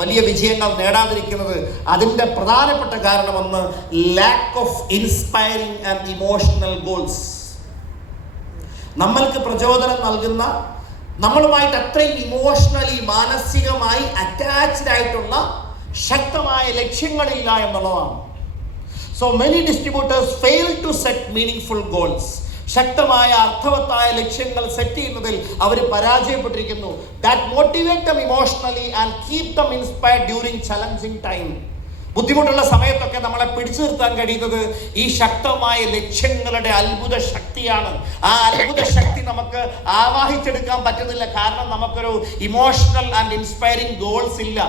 വലിയ വിജയങ്ങൾ നേടാതിരിക്കുന്നത് അതിൻ്റെ പ്രധാനപ്പെട്ട കാരണമെന്ന് lack of inspiring and emotional goals. നമ്മൾക്ക് പ്രചോദനം നൽകുന്ന, നമ്മളുമായിട്ട് അത്രയും ഇമോഷണലി മാനസികമായി അറ്റാച്ച്ഡ് ആയിട്ടുള്ള ശക്തമായ ലക്ഷ്യങ്ങളില്ല എന്നുള്ളതാണ്. So many distributors fail to set meaningful goals. ശക്തമായ അർത്ഥവത്തായ ലക്ഷ്യങ്ങൾ സെറ്റ് ചെയ്യുന്നതിൽ അവർ പരാജയപ്പെട്ടിരിക്കുന്നു. That motivate them emotionally and keep them inspired during challenging time. ബുദ്ധിമുട്ടുള്ള സമയത്തൊക്കെ നമ്മളെ പിടിച്ചു നിർത്താൻ കഴിയുന്നത് ഈ ശക്തമായ ലക്ഷ്യങ്ങളുടെ അത്ഭുത ശക്തിയാണ്. ആ അത്ഭുത ശക്തി നമുക്ക് ആവാഹിച്ചെടുക്കാൻ പറ്റുന്നില്ല, കാരണം നമുക്കൊരു ഇമോഷണൽ ആൻഡ് ഇൻസ്പയറിംഗ് ഗോൾസ് ഇല്ല,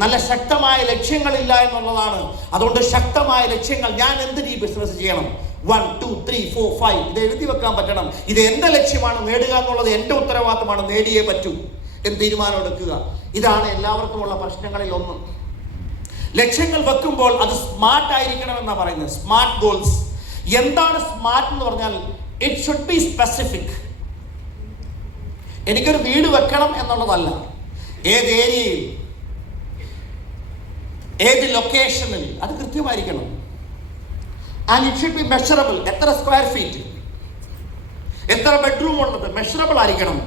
നല്ല ശക്തമായ ലക്ഷ്യങ്ങളില്ല എന്നുള്ളതാണ്. അതുകൊണ്ട് ശക്തമായ ലക്ഷ്യങ്ങൾ, ഞാൻ എന്തിന് ഈ ബിസിനസ് ചെയ്യണം, 1 2 3 4 5 ഇത് എഴുതി വെക്കാൻ പറ്റണം. ഇത് എൻ്റെ ലക്ഷ്യമാണ്, നേടുക എന്നുള്ളത് എൻ്റെ ഉത്തരവാദിത്തമാണ്, നേടിയേ പറ്റൂ എന്ന് തീരുമാനം എടുക്കുക. ഇതാണ് എല്ലാവർക്കുമുള്ള പ്രശ്നങ്ങളിൽ ഒന്ന്. ലക്ഷ്യങ്ങൾ വെക്കുമ്പോൾ അത് സ്മാർട്ട് ആയിരിക്കണം എന്നാണ് പറയുന്നത്. Smart goals. എന്താണ് സ്മാർട്ട് എന്ന് പറഞ്ഞാൽ ഇറ്റ് ഷുഡ് ബി സ്പെസിഫിക്. എനിക്കൊരു വീട് വെക്കണം എന്നുള്ളതല്ല, ഏത് ഏരിയയിൽ, ഏത് ലൊക്കേഷനിൽ, അത് കൃത്യമായിരിക്കണം. And it should be measurable. എത്ര സ്ക്വയർ ഫീറ്റ്, എത്ര ബെഡ്റൂം ഉള്ളത്, മെഷറബിൾ ആയിരിക്കണം,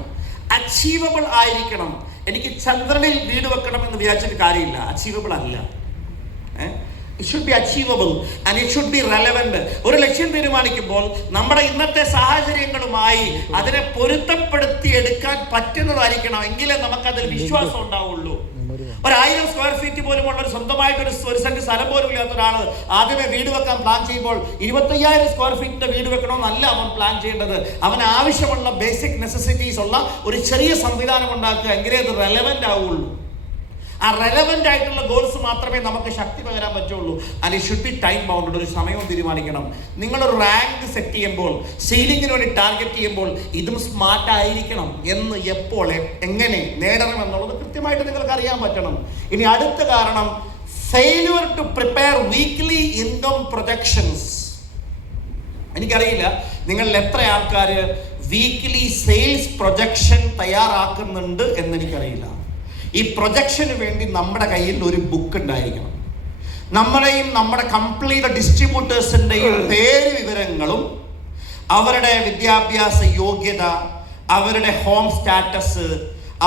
അച്ചീവബിൾ ആയിരിക്കണം. എനിക്ക് ചന്ദ്രനിൽ വീട് വെക്കണം എന്ന് വിചാരിച്ചിട്ട് കാര്യമില്ല, അച്ചീവബിൾ അല്ല. It should be achievable and it should be relevant. ഒരു ലക്ഷ്യം തീരുമാനിക്കുമ്പോൾ നമ്മുടെ ഇന്നത്തെ സാഹചര്യങ്ങളുമായി അതിനെ പൊരുത്തപ്പെടുത്തി എടുക്കാൻ പറ്റുന്നതായിരിക്കണം, എങ്കിലേ നമുക്കതിൽ വിശ്വാസം ഉണ്ടാവുള്ളൂ. 1000 സ്ക്വയർ ഫീറ്റ് പോലും ഉള്ള സ്വന്തമായിട്ട് ഒരു സെന്റ് സ്ഥലം പോലും ഇല്ലാത്ത ഒരാൾ ആദ്യമേ വീട് വെക്കാൻ പ്ലാൻ ചെയ്യുമ്പോൾ 25000 സ്ക്വയർ ഫീറ്റിന്റെ വീട് വെക്കണമെന്നല്ല അവൻ പ്ലാൻ ചെയ്യേണ്ടത്. അവന് ആവശ്യമുള്ള ബേസിക് നെസസിറ്റീസ് ഉള്ള ഒരു ചെറിയ സംവിധാനം ഉണ്ടാക്കുക, എങ്കിലേ അത് റെലവെന്റ് ആവുള്ളൂ. ആ റെലവെന്റ് ആയിട്ടുള്ള ഗോൾസ് മാത്രമേ നമുക്ക് ശക്തി പകരാൻ പറ്റുള്ളൂ. And it should B time bounded. ഒരു സമയവും തീരുമാനിക്കണം. നിങ്ങളൊരു റാങ്ക് സെറ്റ് ചെയ്യുമ്പോൾ, സീലിംഗിന് വേണ്ടി ടാർഗറ്റ് ചെയ്യുമ്പോൾ ഇതും സ്മാർട്ട് ആയിരിക്കണം എന്ന്, എപ്പോൾ എങ്ങനെ നേടണം എന്നുള്ളത് കൃത്യമായിട്ട് നിങ്ങൾക്ക് അറിയാൻ പറ്റണം. ഇനി അടുത്ത കാരണം, failure to prepare weekly income projections. എനിക്കറിയില്ല നിങ്ങളിൽ എത്ര ആൾക്കാർ വീക്ക്ലി സെയിൽസ് പ്രൊജക്ഷൻ തയ്യാറാക്കുന്നുണ്ട് എന്നെനിക്കറിയില്ല. ഈ പ്രൊജക്ഷന് വേണ്ടി നമ്മുടെ കയ്യിൽ ഒരു ബുക്ക് ഉണ്ടായിരിക്കണം. നമ്മുടെയും നമ്മുടെ കംപ്ലീറ്റ് ഡിസ്ട്രിബ്യൂട്ടേഴ്സിൻ്റെയും പേര് വിവരങ്ങളും, അവരുടെ വിദ്യാഭ്യാസ യോഗ്യത, അവരുടെ ഹോം സ്റ്റാറ്റസ്,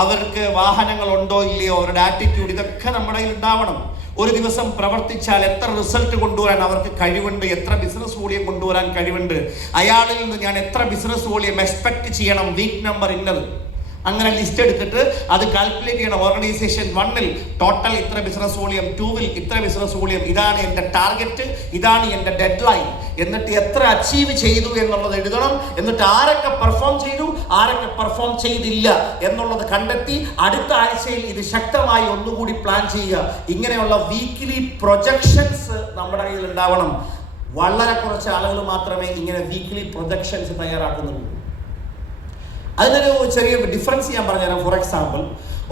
അവർക്ക് വാഹനങ്ങളുണ്ടോ ഇല്ലയോ, അവരുടെ ആറ്റിറ്റ്യൂഡ്, ഇതൊക്കെ നമ്മുടെ കയ്യിൽ ഉണ്ടാവണം. ഒരു ദിവസം പ്രവർത്തിച്ചാൽ എത്ര റിസൾട്ട് കൊണ്ടുവരാൻ അവർക്ക് കഴിവുണ്ട്, എത്ര ബിസിനസ് വോളിയം കൊണ്ടുവരാൻ കഴിവുണ്ട്, അയാളിൽ നിന്ന് ഞാൻ എത്ര ബിസിനസ് വോളിയം എക്സ്പെക്ട് ചെയ്യണം, വീക്ക് നമ്പർ ഇന്നത്, അങ്ങനെ ലിസ്റ്റ് എടുത്തിട്ട് അത് കാൽക്കുലേറ്റ് ചെയ്യണം. ഓർഗനൈസേഷൻ 1ൽ ടോട്ടൽ ഇത്ര ബിസിനസ് വോളിയം, 2വിൽ ഇത്ര ബിസിനസ് വോളിയം, ഇതാണ് എൻ്റെ ടാർഗറ്റ്, ഇതാണ് എൻ്റെ ഡെഡ് ലൈൻ, എന്നിട്ട് എത്ര അച്ചീവ് ചെയ്തു എന്നുള്ളത് എഴുതണം. എന്നിട്ട് ആരൊക്കെ പെർഫോം ചെയ്തു, ആരൊക്കെ പെർഫോം ചെയ്തില്ല എന്നുള്ളത് കണ്ടെത്തി അടുത്ത ആഴ്ചയിൽ ഇത് ശക്തമായി ഒന്നുകൂടി പ്ലാൻ ചെയ്യുക. ഇങ്ങനെയുള്ള വീക്ക്ലി പ്രൊജക്ഷൻസ് നമ്മുടെ കയ്യിൽ ഉണ്ടാവണം. വളരെ കുറച്ച് ആളുകൾ മാത്രമേ ഇങ്ങനെ വീക്ക്ലി പ്രൊജക്ഷൻസ് തയ്യാറാക്കുന്നുള്ളൂ. അതിനൊരു ചെറിയ ഡിഫറൻസ് ഞാൻ പറഞ്ഞുതരാം. ഫോർ എക്സാമ്പിൾ,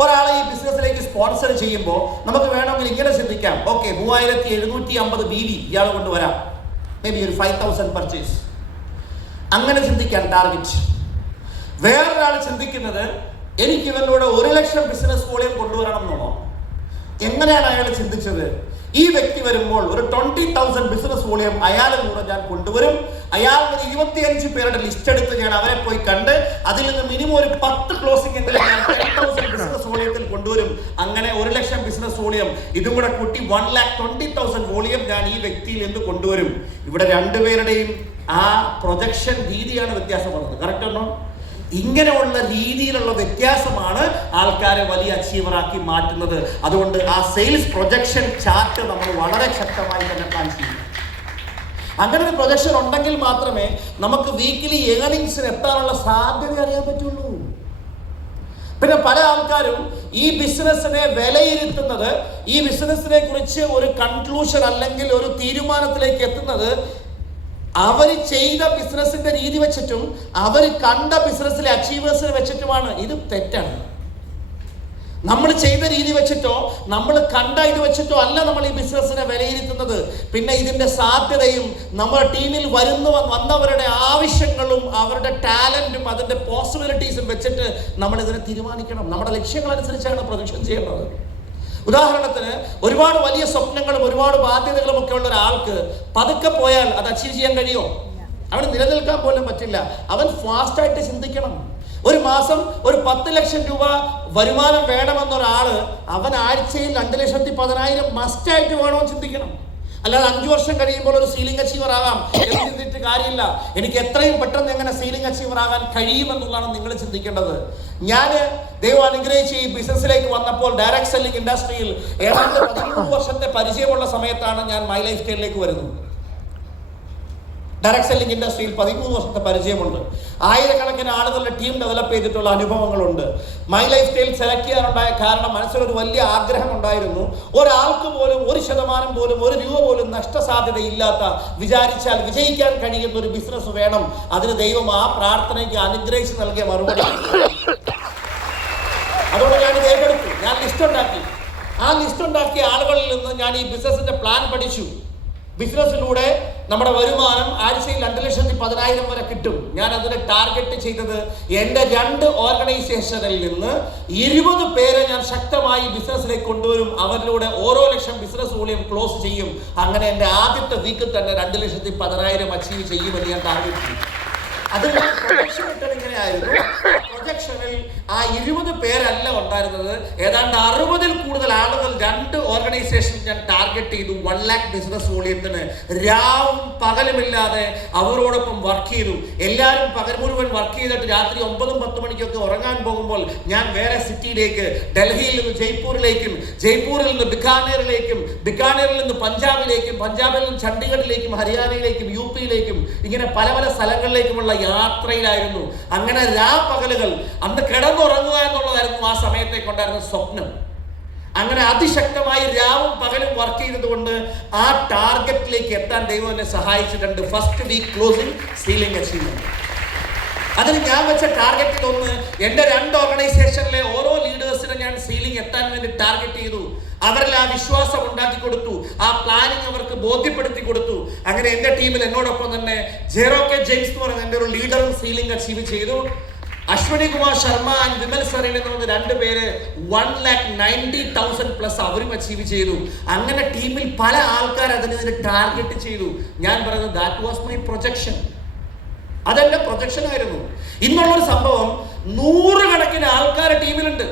ഒരാളെ ഈ ബിസിനസ്സിലേക്ക് സ്പോൺസർ ചെയ്യുമ്പോൾ നമുക്ക് വേണമെങ്കിൽ ഇങ്ങനെ ചിന്തിക്കാം, ഓക്കെ 3750 BV ഇയാൾ കൊണ്ടുവരാം, മേ ബി ഒരു 5000 പർച്ചേസ്, അങ്ങനെ ചിന്തിക്കാം ടാർഗറ്റ്. വേറൊരാൾ ചിന്തിക്കുന്നത് എനിക്ക് ഇവനോട് 1 ലക്ഷം ബിസിനസ് വോളിയം കൊണ്ടുവരണം എന്നുള്ളോ. എങ്ങനെയാണ് അയാൾ ചിന്തിച്ചത്? ഈ വ്യക്തി വരുമ്പോൾ ഒരു 20,000 ബിസിനസ് വോളിയം അയാളും കൂടെ ഞാൻ കൊണ്ടുവരും. അയാൾ ഒരു 25 പേരുടെ ലിസ്റ്റ് എടുത്ത് ഞാൻ അവരെ പോയി കണ്ട് അതിൽ നിന്ന് മിനിമം ഒരു 10 ക്ലോസിംഗ് എങ്കിലും ഞാൻ 10,000 ബിസിനസ് വോളിയത്തിൽ കൊണ്ടുവരും. അങ്ങനെ 1 ലക്ഷം ബിസിനസ് വോളിയം, ഇതും കൂടെ കൂട്ടി 1,20,000 വോളിയം ഞാൻ ഈ വ്യക്തിയിൽ നിന്ന് കൊണ്ടുവരും. ഇവിടെ രണ്ടുപേരുടെയും ആ പ്രൊജക്ഷൻ രീതിയാണ് വ്യത്യാസപ്പെടുന്നത്. കറക്റ്റ് ആണോ? ഇങ്ങനെയുള്ള രീതിയിലുള്ള വ്യത്യാസമാണ് ആൾക്കാരെ വലിയ അച്ചീവറാക്കി മാറ്റുന്നത്. അതുകൊണ്ട് ആ സെയിൽസ് പ്രൊജക്ഷൻ ചാർട്ട് നമ്മൾ വളരെ ശക്തമായി തന്നെ പ്ലാൻ ചെയ്യും. അങ്ങനെ ഒരു പ്രൊജക്ഷൻ ഉണ്ടെങ്കിൽ മാത്രമേ നമുക്ക് വീക്കിലി ഏർണിങ്സിന് എത്താനുള്ള സാധ്യത അറിയാൻ പറ്റുള്ളൂ. പിന്നെ പല ആൾക്കാരും ഈ ബിസിനസ്സിനെ വിലയിരുത്തുന്നത്, ഈ ബിസിനസ്സിനെ കുറിച്ച് ഒരു കൺക്ലൂഷൻ അല്ലെങ്കിൽ ഒരു തീരുമാനത്തിലേക്ക് എത്തുന്നത് അവർ ചെയ്ത ബിസിനസിന്റെ രീതി വെച്ചിട്ടും അവർ കണ്ട ബിസിനസ്സിലെ അച്ചീവേഴ്സിനെ വെച്ചിട്ടുമാണ്. ഇത് തെറ്റാണ്. നമ്മൾ ചെയ്ത രീതി വെച്ചിട്ടോ നമ്മൾ കണ്ട ഇത് വെച്ചിട്ടോ അല്ല നമ്മൾ ഈ ബിസിനസ്സിനെ വിലയിരുത്തുന്നത്. പിന്നെ ഇതിന്റെ സാധ്യതയും നമ്മുടെ ടീമിൽ വന്നവരുടെ ആവശ്യങ്ങളും അവരുടെ ടാലന്റും അതിന്റെ പോസിബിലിറ്റീസും വെച്ചിട്ട് നമ്മൾ ഇതിനെ തീരുമാനിക്കണം. നമ്മുടെ ലക്ഷ്യങ്ങൾ അനുസരിച്ചാണ് പ്രൊജക്ഷൻ ചെയ്യേണ്ടത്. ഉദാഹരണത്തിന് ഒരുപാട് വലിയ സ്വപ്നങ്ങളും ഒരുപാട് ബാധ്യതകളും ഒക്കെ ഉള്ള ഒരാൾക്ക് പതുക്കെ പോയാൽ അത് അച്ചീവ് ചെയ്യാൻ കഴിയുമോ? അവന് നിലനിൽക്കാൻ പോലും പറ്റില്ല. അവൻ ഫാസ്റ്റായിട്ട് ചിന്തിക്കണം. ഒരു മാസം ഒരു 10 ലക്ഷം രൂപ വരുമാനം വേണമെന്നൊരാള് അവൻ ആഴ്ചയിൽ 2,10,000 മസ്റ്റായിട്ട് വേണമെന്ന് ചിന്തിക്കണം. അല്ലാതെ 5 വർഷം കഴിയുമ്പോൾ ഒരു സീലിംഗ് അച്ചീവർ ആകാം എന്ന് ചിന്തിച്ചിട്ട് കാര്യമില്ല. എനിക്ക് എത്രയും പെട്ടെന്ന് എങ്ങനെ സീലിംഗ് അച്ചീവർ ആകാൻ കഴിയുമെന്നുള്ളതാണ് നിങ്ങൾ ചിന്തിക്കേണ്ടത്. ഞാൻ ദൈവം അനുഗ്രഹിച്ച് ഈ ബിസിനസ്സിലേക്ക് വന്നപ്പോൾ ഡയറക്ട് സെല്ലിംഗ് ഇൻഡസ്ട്രിയിൽ ഏതാണ്ട് 13 വർഷത്തെ പരിചയമുള്ള സമയത്താണ് ഞാൻ മൈ ലൈഫ് സ്റ്റൈലിലേക്ക് വരുന്നത്. ഡയറക്ട് സെല്ലിംഗ് ഇൻഡസ്ട്രിയിൽ 13 വർഷത്തെ പരിചയമുണ്ട്. ആയിരക്കണക്കിന് ആളുകളുടെ ടീം ഡെവലപ്പ് ചെയ്തിട്ടുള്ള അനുഭവങ്ങളുണ്ട്. മൈ ലൈഫ് സ്റ്റൈൽ സെലക്ട് ചെയ്യാനുണ്ടായ കാരണം മനസ്സിലൊരു വലിയ ആഗ്രഹം ഉണ്ടായിരുന്നു. ഒരാൾക്ക് പോലും 1% പോലും 1 രൂപ പോലും നഷ്ടസാധ്യത ഇല്ലാത്ത, വിചാരിച്ചാൽ വിജയിക്കാൻ കഴിയുന്ന ഒരു ബിസിനസ് വേണം. അതിന് ദൈവം ആ പ്രാർത്ഥനയ്ക്ക് അനുഗ്രഹിച്ച് നൽകിയ മറുപടി. അതുകൊണ്ട് ഞാൻ ഇത് ഏറ്റെടുത്തു. ഞാൻ ലിസ്റ്റ് ഉണ്ടാക്കി. ആ ലിസ്റ്റ് ഉണ്ടാക്കിയ ആളുകളിൽ നിന്ന് ഞാൻ ഈ ബിസിനസിന്റെ പ്ലാൻ പഠിച്ചു. ബിസിനസ്സിലൂടെ നമ്മുടെ വരുമാനം ആഴ്ചയിൽ 2,10,000 വരെ കിട്ടും. ഞാൻ അതിന് ടാർഗറ്റ് ചെയ്തത് എൻ്റെ 2 ഓർഗനൈസേഷനിൽ നിന്ന് 20 പേരെ ഞാൻ ശക്തമായി ബിസിനസ്സിലേക്ക് കൊണ്ടുവരും. അവരിലൂടെ ഓരോ ലക്ഷം ബിസിനസ് വോളിയം ക്ലോസ് ചെയ്യും. അങ്ങനെ എൻ്റെ ആദ്യത്തെ വീക്കിൽ തന്നെ 2,10,000 അച്ചീവ് ചെയ്യുമെന്ന് ഞാൻ ടാർഗറ്റ് ചെയ്തു. അത് പ്രൊജക്ഷൻ ഇട്ടത് ഇങ്ങനെയായിരുന്നു. പ്രൊജക്ഷനിൽ ആ 20 പേരല്ല ഉണ്ടായിരുന്നത്, ഏതാണ്ട് 60-ൽ കൂടുതൽ ആളുകൾ 2 ഓർഗനൈസേഷൻ ഞാൻ ടാർഗറ്റ് ചെയ്തു. 1 lakh ബിസിനസ് വോളിയത്തിന് രാവും പകലുമില്ലാതെ അവരോടൊപ്പം വർക്ക് ചെയ്തു. എല്ലാവരും പകൽ മുഴുവൻ വർക്ക് ചെയ്തിട്ട് രാത്രി 9-10 മണിക്കൊക്കെ ഉറങ്ങാൻ പോകുമ്പോൾ ഞാൻ വേറെ സിറ്റിയിലേക്ക്, ഡൽഹിയിൽ നിന്ന് ജയ്പൂരിലേക്കും, ജയ്പൂരിൽ നിന്ന് ബിക്കാനേറിലേക്കും, ബിക്കാനേറിൽ നിന്ന് പഞ്ചാബിലേക്കും, പഞ്ചാബിൽ നിന്ന് ചണ്ഡീഗഡിലേക്കും, ഹരിയാനയിലേക്കും, യുപിയിലേക്കും, ഇങ്ങനെ പല പല സ്ഥലങ്ങളിലേക്കുമുള്ള യാത്രയിലായിരുന്നു. അങ്ങനെ രാപ്പകലുകൾ അന്ന് കിടന്നുറങ്ങുക എന്നുള്ളതായിരുന്നു ആ സമയത്തേക്കുണ്ടായിരുന്ന സ്വപ്നം. അങ്ങനെ അതിശക്തമായി രാവും പകലും വർക്ക് ചെയ്തതുകൊണ്ട് ആ ടാർഗറ്റിലേക്ക് എത്താൻ ദൈവം എന്നെ സഹായിച്ചിട്ടുണ്ട്. First week closing ceiling achievement. അതിന് ഞാൻ വെച്ച ടാർഗറ്റിൽ ഒന്ന്, എൻ്റെ 2 ഓർഗനൈസേഷനിലെ ഓരോ ലീഡേഴ്സിനും ഞാൻ സീലിംഗ് എത്താൻ വേണ്ടി ടാർഗറ്റ് ചെയ്തു. അവരിൽ ആ വിശ്വാസം ഉണ്ടാക്കി കൊടുത്തു. ആ പ്ലാനിങ് അവർക്ക് ബോധ്യപ്പെടുത്തി കൊടുത്തു. അങ്ങനെ എൻ്റെ ടീമിൽ എന്നോടൊപ്പം തന്നെ ജെറോക്കെ ജെയിംസ് എന്ന് പറയുന്ന എൻ്റെ ഒരു ലീഡറും സീലിംഗ് അച്ചീവ് ചെയ്തു. അശ്വനി കുമാർ ശർമ്മ ആൻഡ് വിമൽ സറിൻ എന്ന് പറഞ്ഞ 2 പേര് 1,90,000+ അവരും അച്ചീവ് ചെയ്തു. അങ്ങനെ ടീമിൽ പല ആൾക്കാർ അതിന് ടാർഗറ്റ് ചെയ്തു. ഞാൻ പറയുന്നത് ദാറ്റ് വാസ് മൈ പ്രൊജക്ഷൻ. അതെന്റെ പ്രൊജക്ഷൻ ആയിരുന്നു. ഇന്നുള്ളൊരു സംഭവം 100 കണക്കിന് ആൾക്കാർ ടീമിലുണ്ട്.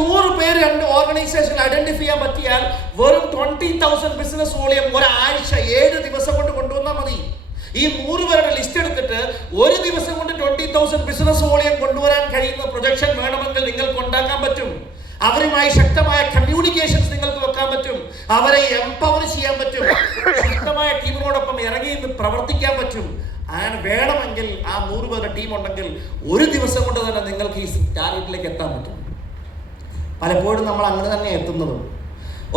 100 പേര് 2 ഓർഗനൈസേഷൻ ഐഡന്റിഫൈ ചെയ്യാൻ പറ്റിയാൽ വെറും 20,000 ബിസിനസ് വോളിയം ഒരാഴ്ച 7 ദിവസം കൊണ്ട് കൊണ്ടുവന്നാൽ മതി. ഈ 100 പേരുടെ ലിസ്റ്റ് എടുത്തിട്ട് ഒരു ദിവസം കൊണ്ട് 20,000 ബിസിനസ് വോളിയം കൊണ്ടുവരാൻ കഴിയുന്ന പ്രൊജക്ഷൻ വേണമെങ്കിൽ നിങ്ങൾക്ക് ഉണ്ടാക്കാൻ പറ്റും. അവരുമായി ശക്തമായ കമ്മ്യൂണിക്കേഷൻസ് നിങ്ങൾക്ക് വെക്കാൻ പറ്റും. അവരെ എംപവർ ചെയ്യാൻ പറ്റും. ശക്തമായ ടീമിനോടൊപ്പം ഇറങ്ങി നിന്ന് പ്രവർത്തിക്കാൻ പറ്റും. അങ്ങനെ വേണമെങ്കിൽ ആ 100 പേരുടെ ടീം ഉണ്ടെങ്കിൽ ഒരു ദിവസം കൊണ്ട് തന്നെ നിങ്ങൾക്ക് ഈ ടാർഗറ്റിലേക്ക് എത്താൻ പറ്റും. പലപ്പോഴും നമ്മൾ അങ്ങനെ തന്നെ എത്തുന്നതും.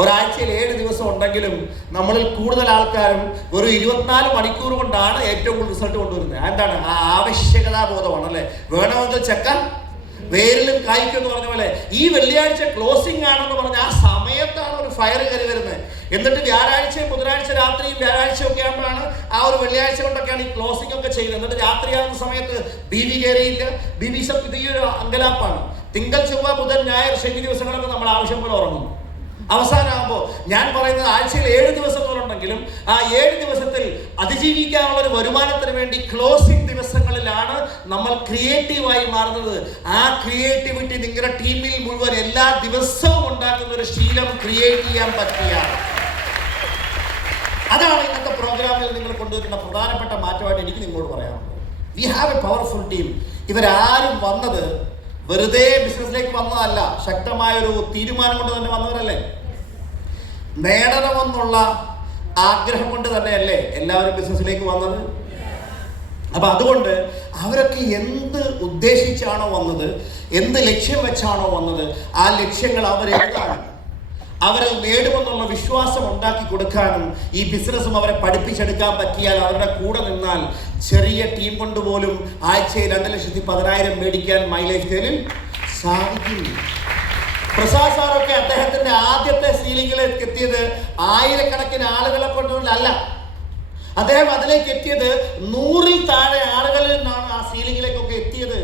ഒരാഴ്ചയിൽ 7 ദിവസം ഉണ്ടെങ്കിലും നമ്മളിൽ കൂടുതൽ ആൾക്കാരും ഒരു 24 മണിക്കൂർ കൊണ്ടാണ് ഏറ്റവും കൂടുതൽ റിസൾട്ട് കൊണ്ടുവരുന്നത്. എന്താണ്? ആ ആവശ്യകതാബോധമാണ് അല്ലേ? വേണമെങ്കിൽ ചെക്കാൻ വേരിലും കായ്ക്കും എന്ന് പറഞ്ഞ പോലെ ഈ വെള്ളിയാഴ്ച ക്ലോസിംഗ് ആണെന്ന് പറഞ്ഞ ആ സമയത്താണ് ഒരു ഫയർ കയറി വരുന്നത്. എന്നിട്ട് വ്യാഴാഴ്ചയും ബുധനാഴ്ച രാത്രിയും വ്യാഴാഴ്ചയും ഒക്കെ ആകുമ്പോഴാണ് ആ ഒരു വെള്ളിയാഴ്ച കൊണ്ടൊക്കെയാണ് ഈ ക്ലോസിംഗ് ഒക്കെ ചെയ്യുന്നത്. എന്നിട്ട് രാത്രിയാകുന്ന സമയത്ത് ബി കയറിയില്ല. ബി ഇത് ഈ ഒരു അങ്കലാപ്പാണ്. തിങ്കൾ, ചൊവ്വ, ബുധൻ, ഞായർ, ശനി ദിവസങ്ങളൊക്കെ നമ്മൾ ആവശ്യം പോലെ ഉറങ്ങും. അവസാനമാകുമ്പോൾ ഞാൻ പറയുന്നത് ആഴ്ചയിൽ 7 ദിവസങ്ങളുണ്ടെങ്കിലും ആ 7 ദിവസത്തിൽ അതിജീവിക്കാനുള്ള ഒരു വരുമാനത്തിന് വേണ്ടി ക്ലോസിംഗ് ദിവസങ്ങളിലാണ് നമ്മൾ ക്രിയേറ്റീവായി മാറുന്നത്. ആ ക്രിയേറ്റിവിറ്റി നിങ്ങളുടെ ടീമിൽ മുഴുവൻ എല്ലാ ദിവസവും ഉണ്ടാക്കുന്ന ഒരു ശീലം ക്രിയേറ്റ് ചെയ്യാൻ പറ്റിയാണ്. അതാണ് ഇന്നത്തെ പ്രോഗ്രാമിൽ നിങ്ങൾ കൊണ്ടുവരുന്ന പ്രധാനപ്പെട്ട മാറ്റമായിട്ട് എനിക്ക് നിങ്ങളോട് പറയാനുള്ളത്. We have A powerful team. ഇവരാരും വന്നത് വെറുതെ ബിസിനസ്സിലേക്ക് വന്നതല്ല, ശക്തമായൊരു തീരുമാനം കൊണ്ട് തന്നെ വന്നവരല്ലേ. നേടണമെന്നുള്ള ആഗ്രഹം കൊണ്ട് തന്നെയല്ലേ എല്ലാവരും ബിസിനസ്സിലേക്ക് വന്നത്. അപ്പൊ അതുകൊണ്ട് അവരൊക്കെ എന്ത് ഉദ്ദേശിച്ചാണോ വന്നത്, എന്ത് ലക്ഷ്യം വെച്ചാണോ വന്നത്, ആ ലക്ഷ്യങ്ങൾ അവരെഴുതാനും അവരത് നേടുമെന്നുള്ള വിശ്വാസം ഉണ്ടാക്കി കൊടുക്കാനും ഈ ബിസിനസ്സും അവരെ പഠിപ്പിച്ചെടുക്കാൻ പറ്റിയാൽ, അവരുടെ കൂടെ നിന്നാൽ ചെറിയ ടീം കൊണ്ട് പോലും ആഴ്ചയിൽ 2,10,000 മേടിക്കാൻ മൈ ലൈഫ് സ്റ്റൈലിൽ സാധിക്കും. പ്രസാദ് സാറൊക്കെ അദ്ദേഹത്തിന്റെ ആദ്യത്തെ സീലിംഗിലേക്ക് എത്തിയത് ആയിരക്കണക്കിന് ആളുകളെ കൊണ്ടല്ല. അദ്ദേഹം അതിലേക്ക് എത്തിയത് 100-ൽ താഴെ ആളുകളിൽ നിന്നാണ് ആ സീലിംഗിലേക്കൊക്കെ എത്തിയത്.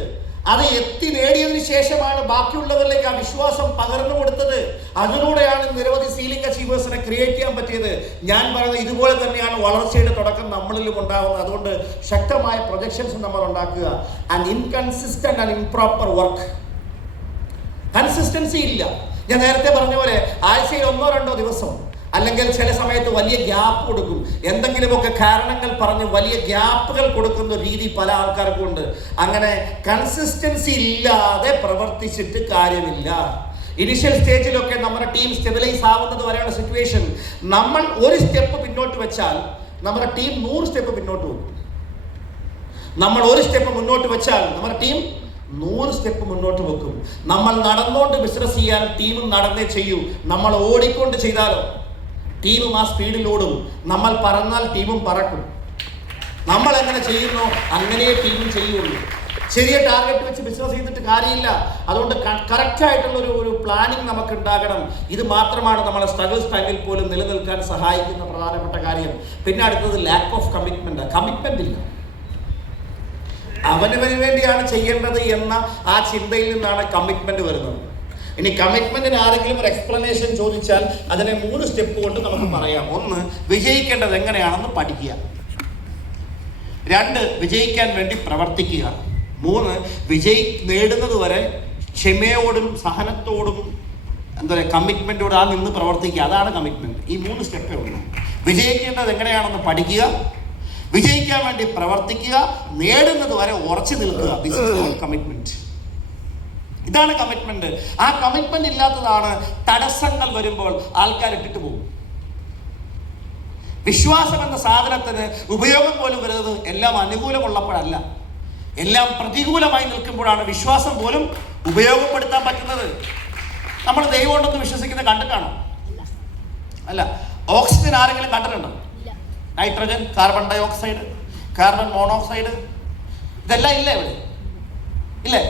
അത് എത്തി നേടിയതിനു ശേഷമാണ് ബാക്കിയുള്ളവരിലേക്ക് ആ വിശ്വാസം പകർന്നു കൊടുത്തത്. അതിലൂടെയാണ് നിരവധി സീലിംഗ് അച്ചീവേഴ്സിനെ ക്രിയേറ്റ് ചെയ്യാൻ പറ്റിയത്. ഞാൻ പറയുന്നത് ഇതുപോലെ തന്നെയാണ് വളർച്ചയുടെ തുടക്കം നമ്മളിലും ഉണ്ടാകുന്നത്. അതുകൊണ്ട് ശക്തമായ പ്രൊജക്ഷൻസ് നമ്മൾ ഉണ്ടാക്കുക. And inconsistent and improper work, consistency ഇല്ല. ഞാൻ നേരത്തെ പറഞ്ഞ പോലെ ആഴ്ചയിൽ 1-2 ദിവസം, അല്ലെങ്കിൽ ചില സമയത്ത് വലിയ ഗ്യാപ്പ് കൊടുക്കും. എന്തെങ്കിലുമൊക്കെ കാരണങ്ങൾ പറഞ്ഞ് വലിയ ഗ്യാപ്പുകൾ കൊടുക്കുന്ന രീതി പല ആൾക്കാർക്കും ഉണ്ട്. അങ്ങനെ കൺസിസ്റ്റൻസി ഇല്ലാതെ പ്രവർത്തിച്ചിട്ട് കാര്യമില്ല. ഇനിഷ്യൽ സ്റ്റേജിലൊക്കെ നമ്മുടെ ടീം സ്റ്റെബിലൈസ് ആവുന്നത് വരെയുള്ള സിറ്റുവേഷൻ, നമ്മൾ ഒരു സ്റ്റെപ്പ് പിന്നോട്ട് വെച്ചാൽ നമ്മുടെ ടീം 100 സ്റ്റെപ്പ് പിന്നോട്ട് പോകും. നമ്മൾ ഒരു സ്റ്റെപ്പ് മുന്നോട്ട് വെച്ചാൽ നമ്മുടെ ടീം 100 സ്റ്റെപ്പ് മുന്നോട്ട് വെക്കും. നമ്മൾ നടന്നുകൊണ്ട് ബിസിനസ് ചെയ്യാൻ ടീമും നടന്നേ ചെയ്യൂ. നമ്മൾ ഓടിക്കൊണ്ട് ചെയ്താലോ ടീമും ആ സ്പീഡിൽ ഓടും. നമ്മൾ പറന്നാൽ ടീമും പറക്കും. നമ്മൾ എങ്ങനെ ചെയ്യുന്നോ അങ്ങനെ ടീമും ചെയ്യുള്ളൂ. ചെറിയ ടാർഗറ്റ് വെച്ച് ബിസിനസ് ചെയ്തിട്ട് കാര്യമില്ല. അതുകൊണ്ട് കറക്റ്റ് ആയിട്ടുള്ള ഒരു പ്ലാനിങ് നമുക്ക് ഉണ്ടാകണം. ഇത് മാത്രമാണ് നമ്മളെ സ്ട്രഗിൾസ് ടൈമിൽ പോലും നിലനിൽക്കാൻ സഹായിക്കുന്ന പ്രധാനപ്പെട്ട കാര്യം. പിന്നെ അടുത്തത് ലാക്ക് ഓഫ് കമ്മിറ്റ്മെന്റ്. കമ്മിറ്റ്മെന്റ് ഇല്ല. അവനവന് വേണ്ടിയാണ് ചെയ്യേണ്ടത് എന്ന ആ ചിന്തയിൽ നിന്നാണ് കമ്മിറ്റ്മെന്റ് വരുന്നത്. ഇനി കമ്മിറ്റ്മെന്റിന് ആരെങ്കിലും ഒരു എക്സ്പ്ലനേഷൻ ചോദിച്ചാൽ അതിനെ 3 സ്റ്റെപ്പ് കൊണ്ട് നമുക്ക് പറയാം. 1, വിജയിക്കേണ്ടത് എങ്ങനെയാണെന്ന് പഠിക്കുക. 2, വിജയിക്കാൻ വേണ്ടി പ്രവർത്തിക്കുക. 3, നേടുന്നത് വരെ ക്ഷമയോടും സഹനത്തോടും കമ്മിറ്റ്മെന്റോട് ആ നിന്ന് പ്രവർത്തിക്കുക. അതാണ് കമ്മിറ്റ്മെന്റ്. ഈ 3 സ്റ്റെപ്പേ ഉള്ളൂ. വിജയിക്കേണ്ടത് എങ്ങനെയാണെന്ന് പഠിക്കുക, വിജയിക്കാൻ വേണ്ടി പ്രവർത്തിക്കുക, നേടുന്നത് വരെ ഉറച്ചു നിൽക്കുക. കമ്മിറ്റ്മെന്റ്. ഇതാണ് കമ്മിറ്റ്മെന്റ്. ആ കമ്മിറ്റ്മെന്റ് ഇല്ലാത്തതാണ് തടസ്സങ്ങൾ വരുമ്പോൾ ആൾക്കാർ ഇട്ടിട്ട് പോകും. വിശ്വാസം എന്ന സാധനത്തിന് ഉപയോഗം പോലും വരുന്നത് എല്ലാം അനുകൂലമുള്ളപ്പോഴല്ല, എല്ലാം പ്രതികൂലമായി നിൽക്കുമ്പോഴാണ് വിശ്വാസം പോലും ഉപയോഗപ്പെടുത്താൻ പറ്റുന്നത്. നമ്മൾ ദൈവം ഉണ്ടെന്ന് വിശ്വസിക്കുന്നത് കണ്ടിട്ടാണോ? അല്ല. ഓക്സിജൻ ആരെങ്കിലും കണ്ടിട്ടുണ്ടോ? Nitrogen, carbon dioxide, carbon monoxide, ഇതെല്ലാം ഇല്ലേ ഇവിടെ? ഇല്ലേ?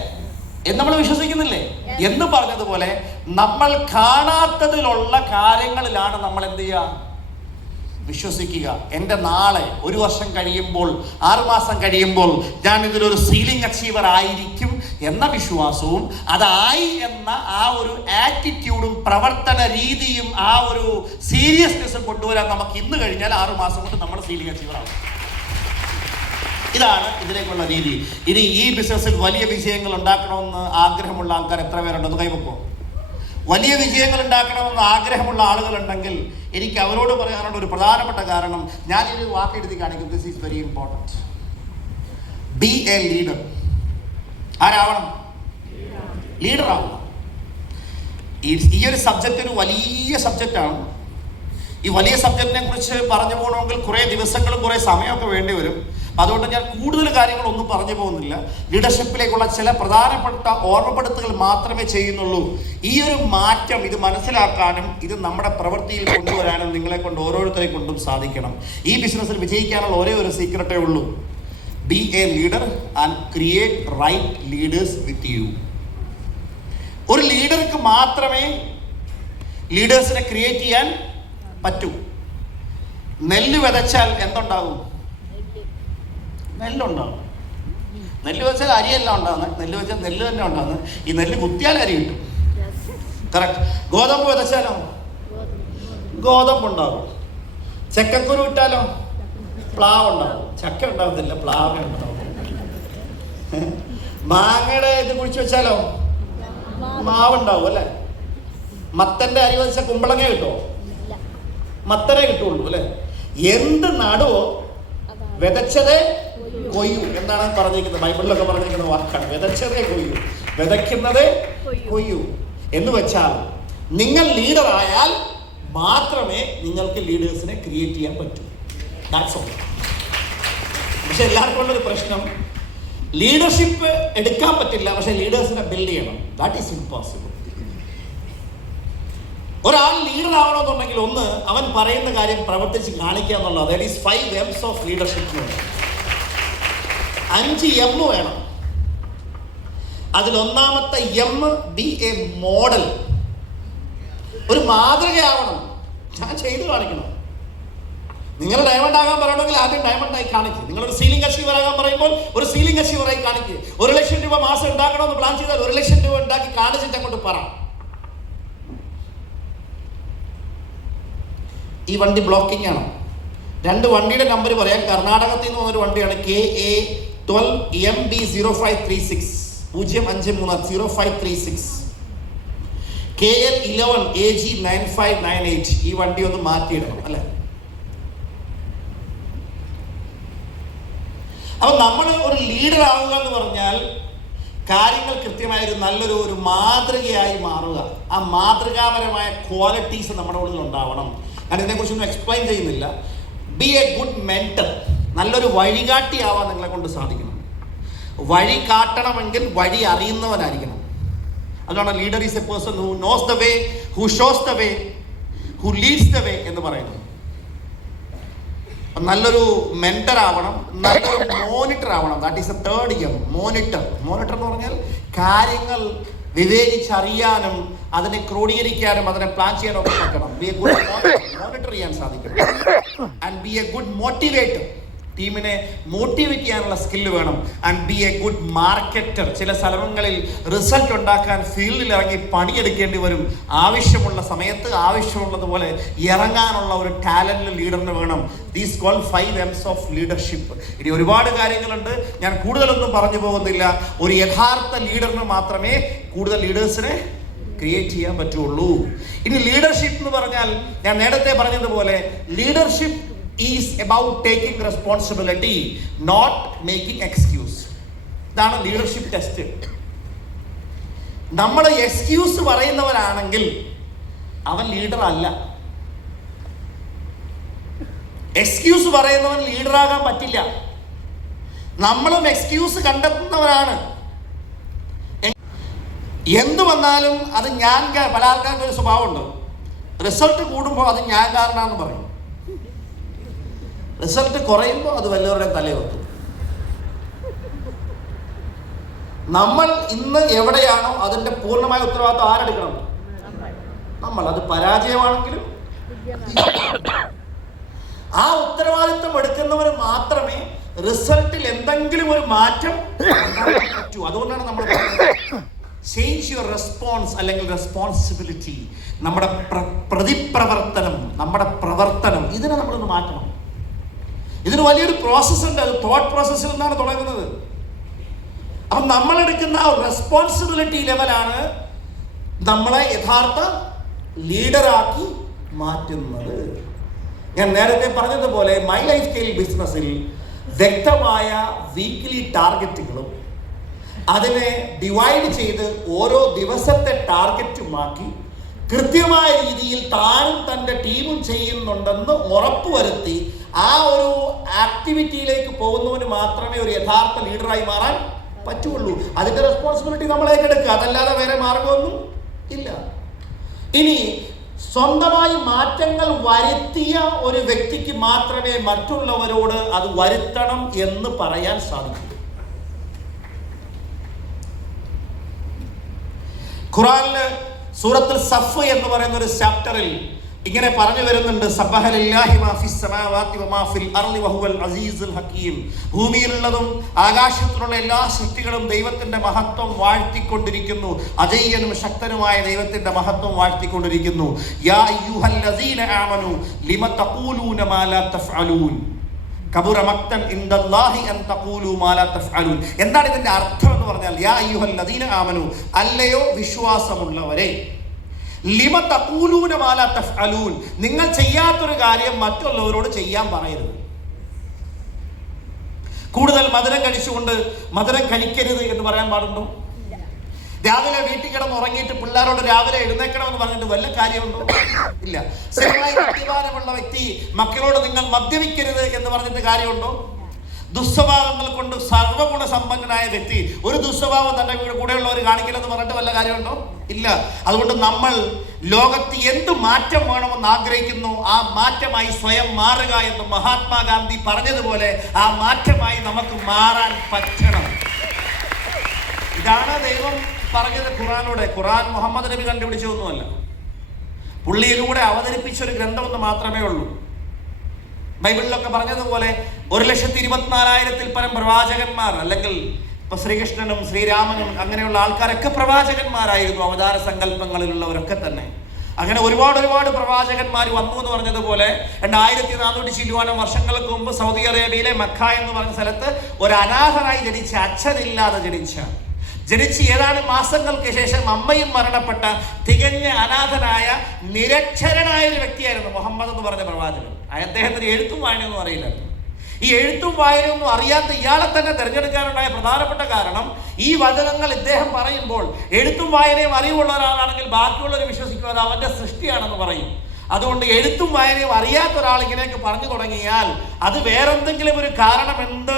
എന്ന് നമ്മൾ വിശ്വസിക്കുന്നില്ലേ? എന്ന് പറഞ്ഞതുപോലെ നമ്മൾ കാണാത്തതിലുള്ള കാര്യങ്ങളിലാണ് നമ്മൾ എന്ത് ചെയ്യുക? വിശ്വസിക്കുക. എൻ്റെ നാളെ 1 വർഷം കഴിയുമ്പോൾ, 6 മാസം കഴിയുമ്പോൾ ഞാൻ ഇതിലൊരു സീലിംഗ് അച്ചീവർ ആയിരിക്കും എന്ന വിശ്വാസവും അതായി എന്ന ആ ഒരു ആറ്റിറ്റ്യൂഡും പ്രവർത്തന രീതിയും ആ ഒരു സീരിയസ്നെസ്സും കൊണ്ടുവരാൻ നമുക്ക് ഇന്ന് കഴിഞ്ഞാൽ 6 മാസം കൊണ്ട് നമ്മൾ സീലിംഗ് അച്ചീവർ ആവും. ഇതാണ് ഇതിലേക്കുള്ള രീതി. ഇനി ഈ ബിസിനസ്സിൽ വലിയ വിജയങ്ങൾ ഉണ്ടാക്കണമെന്ന് ആഗ്രഹമുള്ള ആൾക്കാർ എത്ര പേരുണ്ടെന്ന് കൈവെക്കോ? വലിയ വിജയങ്ങൾ ഉണ്ടാക്കണമെന്ന് ആഗ്രഹമുള്ള ആളുകളുണ്ടെങ്കിൽ എനിക്ക് അവരോട് പറയാനുള്ള ഒരു പ്രധാനപ്പെട്ട കാരണം, ഞാനൊരു വാക്ക് എഴുതി കാണിക്കും. This is very important. Be a leader. ആരാവണം? ലീഡർ ആവണം. ഈ ഒരു സബ്ജക്റ്റ് ഒരു വലിയ സബ്ജക്റ്റാണ്. ഈ വലിയ സബ്ജക്റ്റിനെ കുറിച്ച് പറഞ്ഞു പോകണമെങ്കിൽ കുറേ ദിവസങ്ങളും കുറേ സമയമൊക്കെ വേണ്ടി വരും. അതുകൊണ്ട് ഞാൻ കൂടുതൽ കാര്യങ്ങളൊന്നും പറഞ്ഞു പോകുന്നില്ല. ലീഡർഷിപ്പിലേക്കുള്ള ചില പ്രധാനപ്പെട്ട ഓർമ്മപ്പെടുത്തുകൾ മാത്രമേ ചെയ്യുന്നുള്ളൂ. ഈ ഒരു മാറ്റം ഇത് മനസ്സിലാക്കാനും ഇത് നമ്മുടെ പ്രവൃത്തിയിൽ കൊണ്ടുവരാനും നിങ്ങളെ കൊണ്ട് ഓരോരുത്തരെ കൊണ്ടും സാധിക്കണം. ഈ ബിസിനസ്സിൽ വിജയിക്കാനുള്ള ഒരേ ഒരു സീക്രട്ടേ ഉള്ളൂ. Be a leader and create right leaders with you. ഒരു ലീഡർക്ക് മാത്രമേ ലീഡേഴ്സിനെ ക്രിയേറ്റ് ചെയ്യാൻ പറ്റൂ. നെല്ല് വിതച്ചാൽ എന്തുണ്ടാകും? നെല്ലുണ്ടാകും. നെല്ല് വെച്ചാൽ അരിയല്ല ഉണ്ടാകുന്നത്. നെല്ല് വെച്ചാൽ നെല്ല് തന്നെ ഉണ്ടാകുന്നത്. ഈ നെല്ല് കുത്തിയാൽ അരി കിട്ടും. കറക്റ്റ്. ഗോതമ്പ് വിതച്ചാലോ ഗോതമ്പുണ്ടാകും. ചക്കക്കുരു ഇട്ടാലോ പ്ലാവ് ഉണ്ടാകും. ചക്ക ഉണ്ടാകത്തില്ല, പ്ലാവ് ഉണ്ടാകും. മാങ്ങയുടെ ഇത് കുഴിച്ച് വെച്ചാലോ മാവുണ്ടാവും അല്ലേ? മത്തന്റെ അരി വെച്ചാൽ കുമ്പളങ്ങ കിട്ടുമോ? മത്തനെ കിട്ടുള്ളൂ അല്ലേ? എന്ത് നടുവോ വിതച്ചതേ കൊയ്യൂ എന്താണ് പറഞ്ഞിരിക്കുന്നത്. ബൈബിളിലൊക്കെ പറഞ്ഞിരിക്കുന്ന വാക്കാണ്. വിതച്ചതേ കൊയ്യൂ, വിതയ്ക്കുന്നതേ കൊയ്യൂ എന്ന് വെച്ചാൽ നിങ്ങൾ ലീഡർ ആയാൽ മാത്രമേ നിങ്ങൾക്ക് ലീഡേഴ്സിനെ ക്രിയേറ്റ് ചെയ്യാൻ പറ്റൂ. That's all. പക്ഷെ എല്ലാവർക്കും ഉള്ളൊരു പ്രശ്നം, ലീഡർഷിപ്പ് എടുക്കാൻ പറ്റില്ല, പക്ഷെ ലീഡേഴ്സിനെ ബിൽഡ് ചെയ്യണം. That is impossible. ഒരാൾ ലീഡർ ആവണമെന്നുണ്ടെങ്കിൽ ഒന്ന്, അവൻ പറയുന്ന കാര്യം പ്രവർത്തിച്ച് കാണിക്കുക എന്നുള്ളത്. That is 5 M's of leadership. 5 M വേണം. അതിലൊന്നാമത്തെ M, ബി എ മോഡൽ. ഒരു മാതൃകയാവണം. ഞാൻ ചെയ്തു കാണിക്കണം. നിങ്ങൾ ഡയമണ്ട് ആകാൻ പറയണമെങ്കിൽ ആദ്യം ഡയമണ്ട് ആയി കാണിക്കുക. നിങ്ങളൊരു സീലിംഗ് അച്ചീവർ ആകാൻ പറയുമ്പോൾ ഒരു സീലിംഗ് അച്ചീവർ ആയി കാണിക്കുക. 1 ലക്ഷം രൂപ മാസം ഉണ്ടാക്കണമെന്ന് പ്ലാൻ ചെയ്താൽ 1 ലക്ഷം രൂപ ഉണ്ടാക്കി കാണിച്ചിട്ട് അങ്ങോട്ട് പറ. ഈ വണ്ടി ബ്ലോക്കിംഗ് ആണ്. 2 വണ്ടിയുടെ നമ്പർ പറയാം. കർണാടകത്തിൽ നിന്ന് വന്നൊരു വണ്ടിയാണ് KA12MB0536 053 KL11 AG9598. ഈ വണ്ടി ഒന്ന് മാറ്റിയിടണം അല്ലെ. അപ്പൊ നമ്മൾ ഒരു ലീഡർ ആവുക എന്ന് പറഞ്ഞാൽ കാര്യങ്ങൾ കൃത്യമായൊരു നല്ലൊരു മാതൃകയായി മാറുക. ആ മാതൃകാപരമായ ക്വാളിറ്റീസ് നമ്മുടെ ഉള്ളിൽ ഉണ്ടാവണം. ഞാൻ ഇതിനെക്കുറിച്ചൊന്നും എക്സ്പ്ലെയിൻ ചെയ്യുന്നില്ല. B A good mentor. നല്ലൊരു വഴികാട്ടിയാവാൻ നിങ്ങളെ കൊണ്ട് സാധിക്കണം. വഴി കാട്ടണമെങ്കിൽ വഴി അറിയുന്നവനായിരിക്കണം. അതാണ് leader is A person who knows the way, who shows the way, who Leeds the way എന്ന് പറയുന്നത്. നല്ലൊരു മെന്റർ ആവണം, നല്ലൊരു മോണിറ്റർ ആവണം. That is A third M. Monitor എന്ന് പറഞ്ഞാൽ കാര്യങ്ങൾ വിവേചിച്ചറിയാനും അതിനെ ക്രോഡീകരിക്കാനും അതിനെ പ്ലാൻ ചെയ്യാനും ഒക്കെ പറ്റണം. ബി എ ഗുഡ് മോണിറ്റർ ചെയ്യാൻ സാധിക്കണം. And B A good motivator. ടീമിനെ മോട്ടിവേറ്റ് ചെയ്യാനുള്ള സ്കില്ല് വേണം. And B A good marketer. ചില സ്ഥലങ്ങളിൽ റിസൾട്ട് ഉണ്ടാക്കാൻ ഫീൽഡിൽ ഇറങ്ങി പണിയെടുക്കേണ്ടി വരും. ആവശ്യമുള്ള സമയത്ത് ആവശ്യമുള്ളതുപോലെ ഇറങ്ങാനുള്ള ഒരു ടാലന്റ് ലീഡറിന് വേണം. These call 5 M's of leadership. ഇനി ഒരുപാട് കാര്യങ്ങളുണ്ട്, ഞാൻ കൂടുതലൊന്നും പറഞ്ഞു പോകുന്നില്ല. ഒരു യഥാർത്ഥ ലീഡറിന് മാത്രമേ കൂടുതൽ ലീഡേഴ്സിനെ ക്രിയേറ്റ് ചെയ്യാൻ പറ്റുള്ളൂ. ഇനി ലീഡർഷിപ്പ് എന്ന് പറഞ്ഞാൽ ഞാൻ നേരത്തെ പറഞ്ഞതുപോലെ leadership is about taking responsibility, not making excuse. ഇതാണ് ലീഡർഷിപ്പ് ടെസ്റ്റ്. നമ്മൾ എക്സ്ക്യൂസ് പറയുന്നവരാണെങ്കിൽ അവൻ ലീഡർ അല്ല. എക്സ്ക്യൂസ് പറയുന്നവൻ ലീഡറാകാൻ പറ്റില്ല. നമ്മളും എക്സ്ക്യൂസ് കണ്ടെത്തുന്നവരാണ്. എന്ത് വന്നാലും അത് ഞാൻ, പല ആൾക്കാർക്ക് ഒരു സ്വഭാവമുണ്ട്. റിസൾട്ട് കൂടുമ്പോൾ അത് ഞാൻ കാരണമാണെന്ന് പറയും. റിസൾട്ട് കുറയുമ്പോൾ അത് വല്ലവരുടെ തലയിൽ വെക്കും. നമ്മൾ ഇന്ന് എവിടെയാണോ അതിന്റെ പൂർണ്ണമായ ഉത്തരവാദിത്വം ആരെടുക്കണം? നമ്മൾ. അത് പരാജയമാണെങ്കിലും ആ ഉത്തരവാദിത്വം എടുക്കുന്നവർ മാത്രമേ റിസൾട്ടിൽ എന്തെങ്കിലും ഒരു മാറ്റം പറ്റൂ. അതുകൊണ്ടാണ് നമ്മൾ ചേഞ്ച് യുവർ റെസ്പോൺസ് അല്ലെങ്കിൽ റെസ്പോൺസിബിലിറ്റി. നമ്മുടെ പ്രതിപ്രവർത്തനം, നമ്മുടെ പ്രവർത്തനം, ഇതിനെ നമ്മളൊന്ന് മാറ്റണം. ഇതിന് വലിയൊരു പ്രോസസ് ഉണ്ട്. അത് തോട്ട് പ്രോസസ്സിൽ നിന്നാണ് തുടങ്ങുന്നത്. അപ്പം നമ്മളെടുക്കുന്ന ആ റെസ്പോൺസിബിലിറ്റി ലെവലാണ് നമ്മളെ യഥാർത്ഥ ലീഡറാക്കി മാറ്റുന്നത്. ഞാൻ നേരത്തെ പറഞ്ഞതുപോലെ മൈ ലൈഫ് സ്കെയിൽ ബിസിനസ്സിൽ വ്യക്തമായ വീക്ക്ലി ടാർഗറ്റുകളും അതിനെ ഡിവൈഡ് ചെയ്ത് ഓരോ ദിവസത്തെ ടാർഗറ്റുമാക്കി കൃത്യമായ രീതിയിൽ താനും തൻ്റെ ടീമും ചെയ്യുന്നുണ്ടെന്ന് ഉറപ്പുവരുത്തി ആ ഒരു ആക്ടിവിറ്റിയിലേക്ക് പോകുന്നവന് മാത്രമേ ഒരു യഥാർത്ഥ ലീഡറായി മാറാൻ പറ്റുള്ളൂ. അതിന്റെ റെസ്പോൺസിബിലിറ്റി നമ്മൾ ഏറ്റെടുക്കുക. അതല്ലാതെ വേറെ മാർഗമൊന്നും ഇല്ല. ഇനി സ്വന്തമായി മാറ്റങ്ങൾ വരുത്തിയ ഒരു വ്യക്തിക്ക് മാത്രമേ മറ്റുള്ളവരോട് അത് വരുത്തണം എന്ന് പറയാൻ സാധിക്കൂ. ഖുർആനില് സൂറത്തുൽ സഫ് എന്ന് പറയുന്ന ഒരു ചാപ്റ്ററിൽ ഇങ്ങനെ പറഞ്ഞു വരുന്നുണ്ട്, സബ്ബഹ ലില്ലാഹി മാ ഫിസ് സമാവാതി വമാ ഫിൽ അർളി വഹുവൽ അസീസുൽ ഹകീം. ഭൂമിയിലുള്ളതും ആകാശത്തിലുള്ള എല്ലാ സൃഷ്ടികളും ദൈവത്തിന്റെ മഹത്വം വാഴ്ത്തിക്കൊണ്ടിരിക്കുന്നു. അജയ്യനും ശക്തനുമായ ദൈവത്തിന്റെ മഹത്വം വാഴ്ത്തിക്കൊണ്ടിരിക്കുന്നു. യാ അയ്യുഹല്ലസീന ആമനു ലിമ തഖൂലൂന മാ ലാ തഫ്അലൂൻ കബുറ മഖ്തൻ ഇൻദല്ലാഹി അൻ തഖൂലു മാ ലാ തഫ്അലൂൻ. എന്താണ് ഇതിന്റെ അർത്ഥം എന്ന് പറഞ്ഞാൽ, യാ അയ്യുഹല്ലസീന ആമനു, അല്ലയോ വിശ്വാസമുള്ളവരെ, ലിമ തഖൂലൂന മാ ലാ തഫ്അലൂൻ, നിങ്ങൾ ചെയ്യാത്തൊരു കാര്യം മറ്റുള്ളവരോട് ചെയ്യാൻ പറയരുത്. കൂടുതൽ മധുരം കഴിച്ചുകൊണ്ട് മധുരം കഴിക്കരുത് എന്ന് പറയാൻ പാടുണ്ടോ? രാവിലെ വീട്ടിൽ കിടന്ന് ഉറങ്ങിയിട്ട് പിള്ളേരോട് രാവിലെ എഴുന്നേക്കണമെന്ന് പറഞ്ഞിട്ട് വല്ല കാര്യമുണ്ടോ? ഇല്ല. സ്ഥിരമായി മദ്യപാനമുള്ള വ്യക്തി മക്കളോട് നിങ്ങൾ മദ്യപിക്കരുത് എന്ന് പറഞ്ഞിട്ട് കാര്യമുണ്ടോ? ദുസ്വഭാവങ്ങൾ കൊണ്ട് സർവ്വഗുണ സമ്പന്നനായ വ്യക്തി ഒരു ദുസ്വഭാവം തന്റെ കൂടെയുള്ളവർ കാണിക്കില്ലെന്ന് പറഞ്ഞിട്ട് വല്ല കാര്യമുണ്ടോ? ഇല്ല. അതുകൊണ്ട് നമ്മൾ ലോകത്ത് എന്ത് മാറ്റം വേണമെന്ന് ആഗ്രഹിക്കുന്നു ആ മാറ്റമായി സ്വയം മാറുക എന്ന് മഹാത്മാഗാന്ധി പറഞ്ഞതുപോലെ ആ മാറ്റമായി നമുക്ക് മാറാൻ പറ്റണം. ഇതാണ് ദൈവം പറഞ്ഞത് ഖുറാനോടെ. ഖുറാൻ മുഹമ്മദ് നബി കണ്ടുപിടിച്ചതൊന്നുമല്ല, പുള്ളിയിലൂടെ അവതരിപ്പിച്ചൊരു ഗ്രന്ഥമെന്ന് മാത്രമേ ഉള്ളൂ. ബൈബിളിലൊക്കെ പറഞ്ഞതുപോലെ 1,24,000-ൽ പരം പ്രവാചകന്മാർ, അല്ലെങ്കിൽ ഇപ്പൊ ശ്രീകൃഷ്ണനും ശ്രീരാമനും അങ്ങനെയുള്ള ആൾക്കാരൊക്കെ പ്രവാചകന്മാരായിരുന്നു, അവതാര സങ്കല്പങ്ങളിലുള്ളവരൊക്കെ തന്നെ. അങ്ങനെ ഒരുപാട് പ്രവാചകന്മാർ വന്നു എന്ന് പറഞ്ഞതുപോലെ 2400 ചില്ലുവാനം വർഷങ്ങൾക്ക് മുമ്പ് സൗദി അറേബ്യയിലെ മക്ക എന്ന് പറഞ്ഞ സ്ഥലത്ത് ഒരു അനാഥനായി ജനിച്ച, അച്ഛനില്ലാതെ ജനിച്ച് ഏതാനും മാസങ്ങൾക്ക് ശേഷം അമ്മയും മരണപ്പെട്ട തികഞ്ഞ അനാഥനായ നിരക്ഷരനായ ഒരു വ്യക്തിയായിരുന്നു മുഹമ്മദ് എന്ന് പറഞ്ഞ പ്രവാചകൻ. അദ്ദേഹത്തിന് എഴുത്തും വായനയൊന്നും അറിയില്ലായിരുന്നു. ഈ എഴുത്തും വായനയൊന്നും അറിയാത്ത ഇയാളെ തന്നെ തിരഞ്ഞെടുക്കാനുണ്ടായ പ്രധാനപ്പെട്ട കാരണം, ഈ വചനങ്ങൾ ഇദ്ദേഹം പറയുമ്പോൾ എഴുത്തും വായനയും അറിവുള്ള ഒരാളാണെങ്കിൽ ബാക്കിയുള്ളവർ വിശ്വസിക്കും അത് അവന്റെ സൃഷ്ടിയാണെന്ന് പറയും. അതുകൊണ്ട് എഴുത്തും വായനയും അറിയാത്ത ഒരാൾ ഇങ്ങനെയൊക്കെ പറഞ്ഞു തുടങ്ങിയാൽ അത് വേറെന്തെങ്കിലും ഒരു കാരണം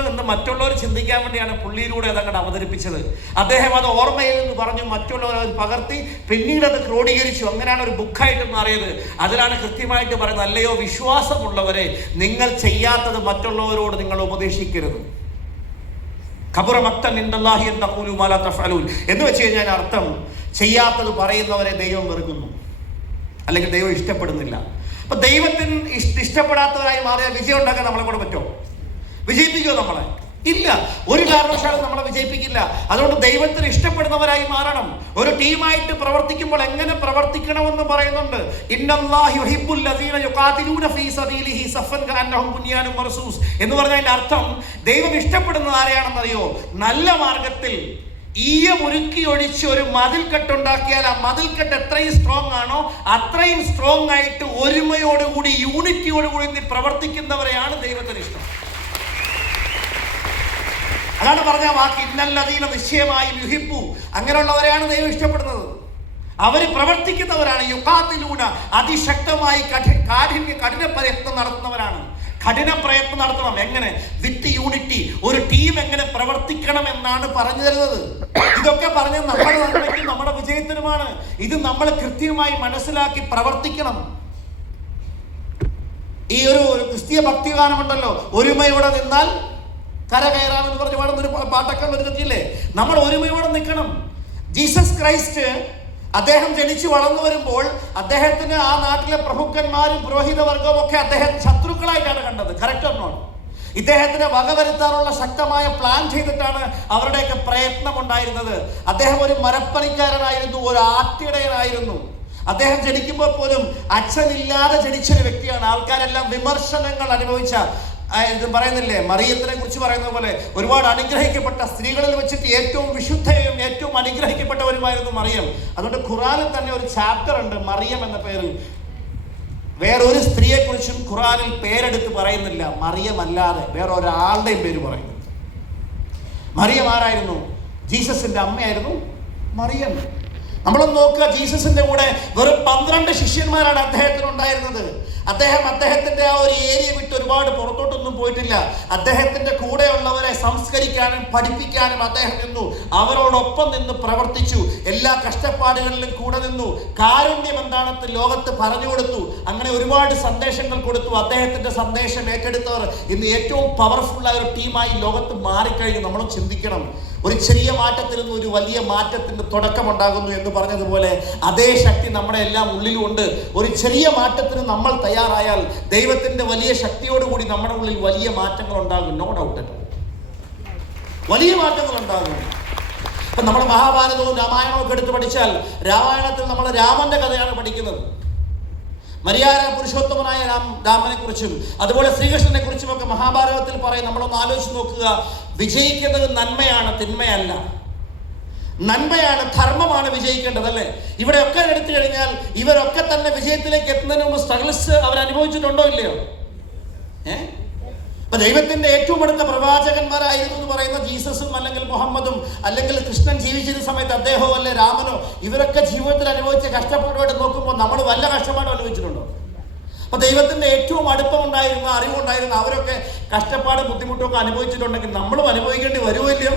എന്ന് മറ്റുള്ളവർ ചിന്തിക്കാൻ വേണ്ടിയാണ് പുള്ളിയിലൂടെ അതങ്ങോട്ട് അവതരിപ്പിച്ചത്. അദ്ദേഹം അത് ഓർമ്മയിൽ നിന്ന് പറഞ്ഞു, മറ്റുള്ളവർ അത് പകർത്തി പിന്നീട് അത് ക്രോഡീകരിച്ചു. അങ്ങനെയാണ് ഒരു ബുക്കായിട്ട് മാറിയത്. അതിലാണ് കൃത്യമായിട്ട് പറയുന്നത്, അല്ലയോ വിശ്വാസമുള്ളവരെ, നിങ്ങൾ ചെയ്യാത്തത് മറ്റുള്ളവരോട് നിങ്ങൾ ഉപദേശിക്കരുത്. ഖബറ മഖ്തൻ ഇൻദല്ലാഹി അൻ തഖൂലു മാ ലാ തഫ്അലൂൻ എന്ന് വെച്ച് കഴിഞ്ഞാൽ അർത്ഥം, ചെയ്യാത്തത് പറയുന്നവരെ ദൈവം വെറുക്കുന്നു, അല്ലെങ്കിൽ ദൈവം ഇഷ്ടപ്പെടുന്നില്ല. അപ്പൊ ദൈവത്തിന് ഇഷ്ടപ്പെടാത്തവരായി മാറിയാൽ വിജയം ഉണ്ടാക്കാൻ നമ്മളെ കൂടെ പറ്റുമോ? വിജയിപ്പിക്കുമോ നമ്മളെ? ഇല്ല, ഒരു കാരണവശാലും നമ്മളെ വിജയിപ്പിക്കില്ല. അതുകൊണ്ട് ദൈവത്തിന് ഇഷ്ടപ്പെടുന്നവരായി മാറണം. ഒരു ടീമായിട്ട് പ്രവർത്തിക്കുമ്പോൾ എങ്ങനെ പ്രവർത്തിക്കണമെന്ന് പറയുന്നുണ്ട്. ഇന്നല്ലാഹു യുഹിബ്ബുൽ ലദീന യുഖാതിലൂന ഫീ സബീലിഹി സഫൻ കഅന്നഹും ബുനിയാനും മർസൂസ് എന്ന് പറഞ്ഞതിന്റെ അർത്ഥം, ദൈവം ഇഷ്ടപ്പെടുന്നത് ആരെയാണെന്നറിയോ? നല്ല മാർഗത്തിൽ ഈയമുരുക്കി ഒഴിച്ച് ഒരു മതിൽക്കെട്ടുണ്ടാക്കിയാൽ ആ മതിൽക്കെട്ട് എത്രയും സ്ട്രോങ് ആണോ അത്രയും സ്ട്രോങ് ആയിട്ട് ഒരുമയോടുകൂടി യൂണിറ്റിയോടുകൂടി പ്രവർത്തിക്കുന്നവരെയാണ് ദൈവത്തിന് ഇഷ്ടം. അതാണ് പറഞ്ഞ വാക്ക്, ഇന്നല്ലദീന നിശ്ചയമായും യുഹിബ്ബു, അങ്ങനെയുള്ളവരെയാണ് ദൈവം ഇഷ്ടപ്പെടുന്നത്. അവര് പ്രവർത്തിക്കുന്നവരാണ്. യുഖാതിലൂന, അതിശക്തമായി കഠിന പ്രയത്നം നടത്തുന്നവരാണ്. കഠിന പ്രയത്നം നടത്തണം. എങ്ങനെ? വിത്ത് യൂണിറ്റി, ഒരു ടീം എങ്ങനെ പ്രവർത്തിക്കണം എന്നാണ് പറഞ്ഞു തരുന്നത്. ഇതൊക്കെ പറഞ്ഞത് നമ്മുടെ നന്മയ്ക്കും നമ്മുടെ വിജയത്തിനുമാണ്. ഇത് നമ്മൾ കൃത്യമായി മനസ്സിലാക്കി പ്രവർത്തിക്കണം. ഈ ഒരു ക്രിസ്തീയ ഭക്തിഗാനമുണ്ടല്ലോ, ഒരുമയോടെ നിന്നാൽ കരകയറാമെന്ന് പറഞ്ഞ് പാടുന്നൊരു പാട്ടൊക്കെ വരുന്നില്ലേ. നമ്മൾ ഒരുമയോടെ നിൽക്കണം. ജീസസ് ക്രൈസ്റ്റ് അദ്ദേഹം ജനിച്ചു വളർന്നു വരുമ്പോൾ അദ്ദേഹത്തിന് ആ നാട്ടിലെ പ്രഭുക്കന്മാരും പുരോഹിത വർഗവും ഒക്കെ അദ്ദേഹം ശത്രുക്കളായിട്ടാണ് കണ്ടത്. Correct or not? ഇദ്ദേഹത്തിന് വകവരുത്താനുള്ള ശക്തമായ പ്ലാൻ ചെയ്തിട്ടാണ് അവരുടെയൊക്കെ പ്രയത്നം ഉണ്ടായിരുന്നത്. അദ്ദേഹം ഒരു മരപ്പണിക്കാരനായിരുന്നു, ഒരു ആട്ടിടയനായിരുന്നു. അദ്ദേഹം ജനിക്കുമ്പോൾ പോലും അച്ഛനില്ലാതെ ജനിച്ചൊരു വ്യക്തിയാണ്. ആൾക്കാരെല്ലാം വിമർശനങ്ങൾ അനുഭവിച്ച, ഇത് പറയുന്നില്ലേ, മറിയത്തിനെ കുറിച്ച് പറയുന്ന പോലെ ഒരുപാട് അനുഗ്രഹിക്കപ്പെട്ട സ്ത്രീകളിൽ വെച്ചിട്ട് ഏറ്റവും വിശുദ്ധയും ഏറ്റവും അനുഗ്രഹിക്കപ്പെട്ടവരുമായിരുന്നു മറിയം. അതുകൊണ്ട് ഖുറാനിൽ തന്നെ ഒരു ചാപ്റ്റർ ഉണ്ട് മറിയം എന്ന പേരിൽ. വേറൊരു സ്ത്രീയെ കുറിച്ചും ഖുറാനിൽ പേരെടുത്ത് പറയുന്നില്ല, മറിയം അല്ലാതെ വേറൊരാളുടെയും പേര് പറയുന്നു. മറിയം ആരായിരുന്നു? ജീസസിന്റെ അമ്മയായിരുന്നു മറിയം. നമ്മളൊന്ന് നോക്കുക, ജീസസിന്റെ കൂടെ വെറും 12 ശിഷ്യന്മാരാണ് അദ്ദേഹത്തിന് ഉണ്ടായിരുന്നത്. അദ്ദേഹത്തിന്റെ ആ ഒരു ഏരിയ വിട്ട് ഒരുപാട് പുറത്തോട്ടൊന്നും പോയിട്ടില്ല. അദ്ദേഹത്തിന്റെ കൂടെയുള്ളവരെ സംസ്കരിക്കാനും പഠിപ്പിക്കാനും അദ്ദേഹം നിന്നു. അവരോടൊപ്പം നിന്ന് പ്രവർത്തിച്ചു. എല്ലാ കഷ്ടപ്പാടുകളിലും കൂടെ നിന്നു. കാരുണ്യം എന്താണെന്ന് ലോകത്ത് പറഞ്ഞു കൊടുത്തു. അങ്ങനെ ഒരുപാട് സന്ദേശങ്ങൾ കൊടുത്തു. അദ്ദേഹത്തിന്റെ സന്ദേശം ഏറ്റെടുത്തവർ ഇന്ന് ഏറ്റവും പവർഫുള്ളായ ഒരു ടീമായി ലോകത്ത് മാറിക്കഴിഞ്ഞു. നമ്മളും ചിന്തിക്കണം, ഒരു ചെറിയ മാറ്റത്തിൽ നിന്ന് ഒരു വലിയ മാറ്റത്തിന്റെ തുടക്കമുണ്ടാകുന്നു എന്ന് പറഞ്ഞതുപോലെ അതേ ശക്തി നമ്മുടെ എല്ലാം ഉള്ളിലുണ്ട്. ഒരു ചെറിയ മാറ്റത്തിന് നമ്മൾ തയ്യാറായാൽ ദൈവത്തിന്റെ വലിയ ശക്തിയോടുകൂടി നമ്മുടെ ഉള്ളിൽ വലിയ മാറ്റങ്ങൾ ഉണ്ടാകും. നോ ഡൗട്ട്, വലിയ മാറ്റങ്ങൾ ഉണ്ടാകും. ഇപ്പൊ നമ്മൾ മഹാഭാരതവും രാമായണവും ഒക്കെ എടുത്ത് പഠിച്ചാൽ, രാമായണത്തിൽ നമ്മൾ രാമന്റെ കഥയാണ് പഠിക്കുന്നത്. മര്യാദ പുരുഷോത്തമനായ രാമനെ കുറിച്ചും അതുപോലെ ശ്രീകൃഷ്ണനെ കുറിച്ചും ഒക്കെ മഹാഭാരതത്തിൽ പറയും. നമ്മളൊന്ന് ആലോചിച്ച് നോക്കുക. വിജയിക്കുന്നത് നന്മയാണ്, തിന്മയല്ല. നന്മയാണ്, ധർമ്മമാണ് വിജയിക്കേണ്ടത്, അല്ലേ? ഇവിടെയൊക്കെ എടുത്തു കഴിഞ്ഞാൽ ഇവരൊക്കെ തന്നെ വിജയത്തിലേക്ക് എത്തുന്നതിന് മുമ്പ് സ്ട്രഗിൾസ് അവർ അനുഭവിച്ചിട്ടുണ്ടോ ഇല്ലയോ? അപ്പൊ ദൈവത്തിന്റെ ഏറ്റവും അടുത്ത പ്രവാചകന്മാരായിരുന്നു എന്ന് പറയുന്ന ജീസസും അല്ലെങ്കിൽ മുഹമ്മദും അല്ലെങ്കിൽ കൃഷ്ണൻ ജീവിച്ചിരുന്ന സമയത്ത് അദ്ദേഹമോ അല്ലെ രാമനോ, ഇവരൊക്കെ ജീവിതത്തിൽ അനുഭവിച്ച കഷ്ടപ്പാടുമായിട്ട് നോക്കുമ്പോൾ നമ്മൾ വല്ല കഷ്ടപ്പാടും അനുഭവിച്ചിട്ടുണ്ടോ? അപ്പൊ ദൈവത്തിന്റെ ഏറ്റവും അടുപ്പമുണ്ടായിരുന്ന, അറിവുണ്ടായിരുന്ന അവരൊക്കെ കഷ്ടപ്പാടും ബുദ്ധിമുട്ടും ഒക്കെ അനുഭവിച്ചിട്ടുണ്ടെങ്കിൽ നമ്മളും അനുഭവിക്കേണ്ടി വരുമല്ലോ.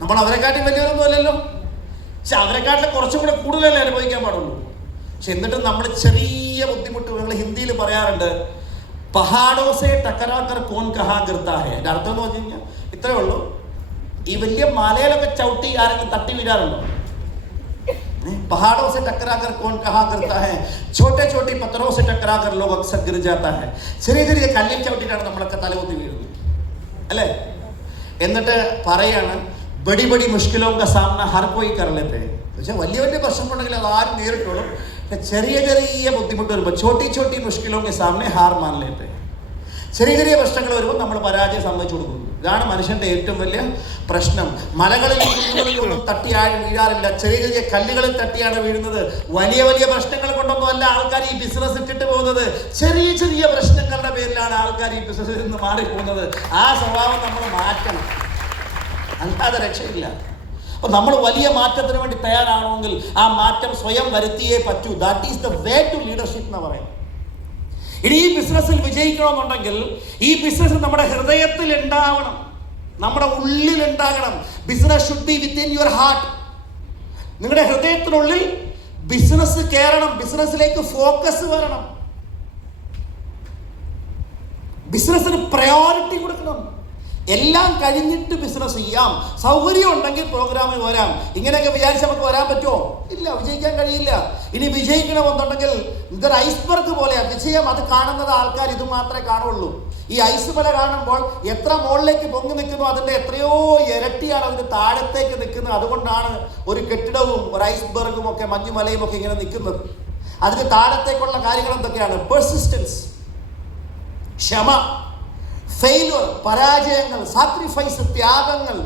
നമ്മൾ അവരെക്കാട്ടിൽ വലിയവരൊന്നും അല്ലല്ലോ. പക്ഷെ അവരെക്കാട്ടിൽ കുറച്ചും കൂടെ കൂടുതലല്ലേ അനുഭവിക്കാൻ പാടുള്ളൂ. പക്ഷെ എന്നിട്ടും നമ്മൾ ചെറിയ ബുദ്ധിമുട്ട്, നിങ്ങൾ ഹിന്ദിയിൽ പറയാറുണ്ട്, പഹാഡോസെ ടക്കറാക്കർ കോൻ കഹാ ഗിർത്താ ഹെ. എൻ്റെ അർത്ഥം എന്ന് പറഞ്ഞു കഴിഞ്ഞാൽ ഇത്രയേ ഉള്ളൂ. ഈ വലിയ മലയിലൊക്കെ ചവിട്ടി ആരെങ്കിലും തട്ടി വീഴാറുണ്ടോ? पहाड़ों से टकराकर कौन कहा करता है, छोटे छोटे पत्थरों से टकराकर लोग अक्सर गिर जाता है. ചെറിയ ചെറിയ കല്ലിൽ ചവിട്ടിട്ടാണ് നമ്മളൊക്കെ തലകുത്തി വീഴുന്നത് അല്ലേ? എന്നിട്ട് പറയാണ് ബഡി ബഡി മുഷ്കിലോं का सामना हर कोई कर लेते हैं. പക്ഷേ വലിയ വലിയ പ്രശ്നമുണ്ടെങ്കിൽ അത് ആരും നേരിട്ടോളും. ചെറിയ ചെറിയ ബുദ്ധിമുട്ട് വരുമ്പോൾ छोटी छोटी मुश्किलों के सामने हार मान लेते हैं. ചെറിയ ചെറിയ പ്രശ്നങ്ങൾ വരുമ്പോൾ നമ്മൾ പരാജയം സമ്മതിച്ചു കൊടുക്കുന്നു. ഇതാണ് മനുഷ്യന്റെ ഏറ്റവും വലിയ പ്രശ്നം. മലകളിൽ ഒന്നും തട്ടി ആഴം വീഴാറില്ല, ചെറിയ ചെറിയ കല്ലുകളിൽ തട്ടിയാണ് വീഴുന്നത്. വലിയ വലിയ പ്രശ്നങ്ങൾ കൊണ്ടൊന്നും അല്ല ആൾക്കാർ ഈ ബിസിനസ് ഇട്ടിട്ട് പോകുന്നത്. ചെറിയ ചെറിയ പ്രശ്നങ്ങളുടെ പേരിലാണ് ആൾക്കാർ ഈ ബിസിനസ്സിൽ നിന്ന് മാറിപ്പോകുന്നത്. ആ സ്വഭാവം നമ്മൾ മാറ്റണം, അല്ലാതെ രക്ഷയില്ല. അപ്പോൾ നമ്മൾ വലിയ മാറ്റത്തിന് വേണ്ടി തയ്യാറാണെങ്കിൽ ആ മാറ്റം സ്വയം വരുത്തിയേ പറ്റൂ. That is the way to leadership എന്ന് പറയും. ഇനി ഈ ബിസിനസ്സിൽ വിജയിക്കണമെന്നുണ്ടെങ്കിൽ ഈ ബിസിനസ് നമ്മുടെ ഹൃദയത്തിൽ ഉണ്ടാവണം, നമ്മുടെ ഉള്ളിൽ ഉണ്ടാകണം. Business should be within your heart. നിങ്ങളുടെ ഹൃദയത്തിനുള്ളിൽ ബിസിനസ് കയറണം, ബിസിനസ്സിലേക്ക് ഫോക്കസ് വരണം, ബിസിനസ്സിന് പ്രയോറിറ്റി കൊടുക്കണം. എല്ലാം കഴിഞ്ഞിട്ട് ബിസിനസ് ചെയ്യാം, സൗകര്യം ഉണ്ടെങ്കിൽ പ്രോഗ്രാമിൽ വരാം. ഇങ്ങനെയൊക്കെ വിചാരിച്ച് നമുക്ക് വരാൻ പറ്റുമോ? ഇല്ല, വിജയിക്കാൻ കഴിയില്ല. ഇനി വിജയിക്കണമെന്നുണ്ടെങ്കിൽ ഇതൊരു ഐസ്ബർഗ് പോലെയാണ് വിജയം. അത് കാണുന്നത് ആൾക്കാർ ഇത് മാത്രമേ കാണുള്ളൂ. ഈ ഐസ് മല കാണുമ്പോൾ എത്ര മുകളിലേക്ക് പൊങ്ങി നിൽക്കുന്നു അതിൻ്റെ എത്രയോ ഇരട്ടിയാണ് അതിന് താഴത്തേക്ക് നിൽക്കുന്നത്. അതുകൊണ്ടാണ് ഒരു കെട്ടിടവും ഒരു ഐസ്ബർഗും ഒക്കെ മഞ്ഞുമലയും ഒക്കെ ഇങ്ങനെ നിൽക്കുന്നത്. അതിന് താഴത്തേക്കുള്ള കാര്യങ്ങൾ എന്തൊക്കെയാണ്? പെർസിസ്റ്റൻസ്, ക്ഷമ, ഫെയിലുവർ, പരാജയങ്ങൾ, സാക്രിഫൈസ്, ത്യാഗങ്ങൾ,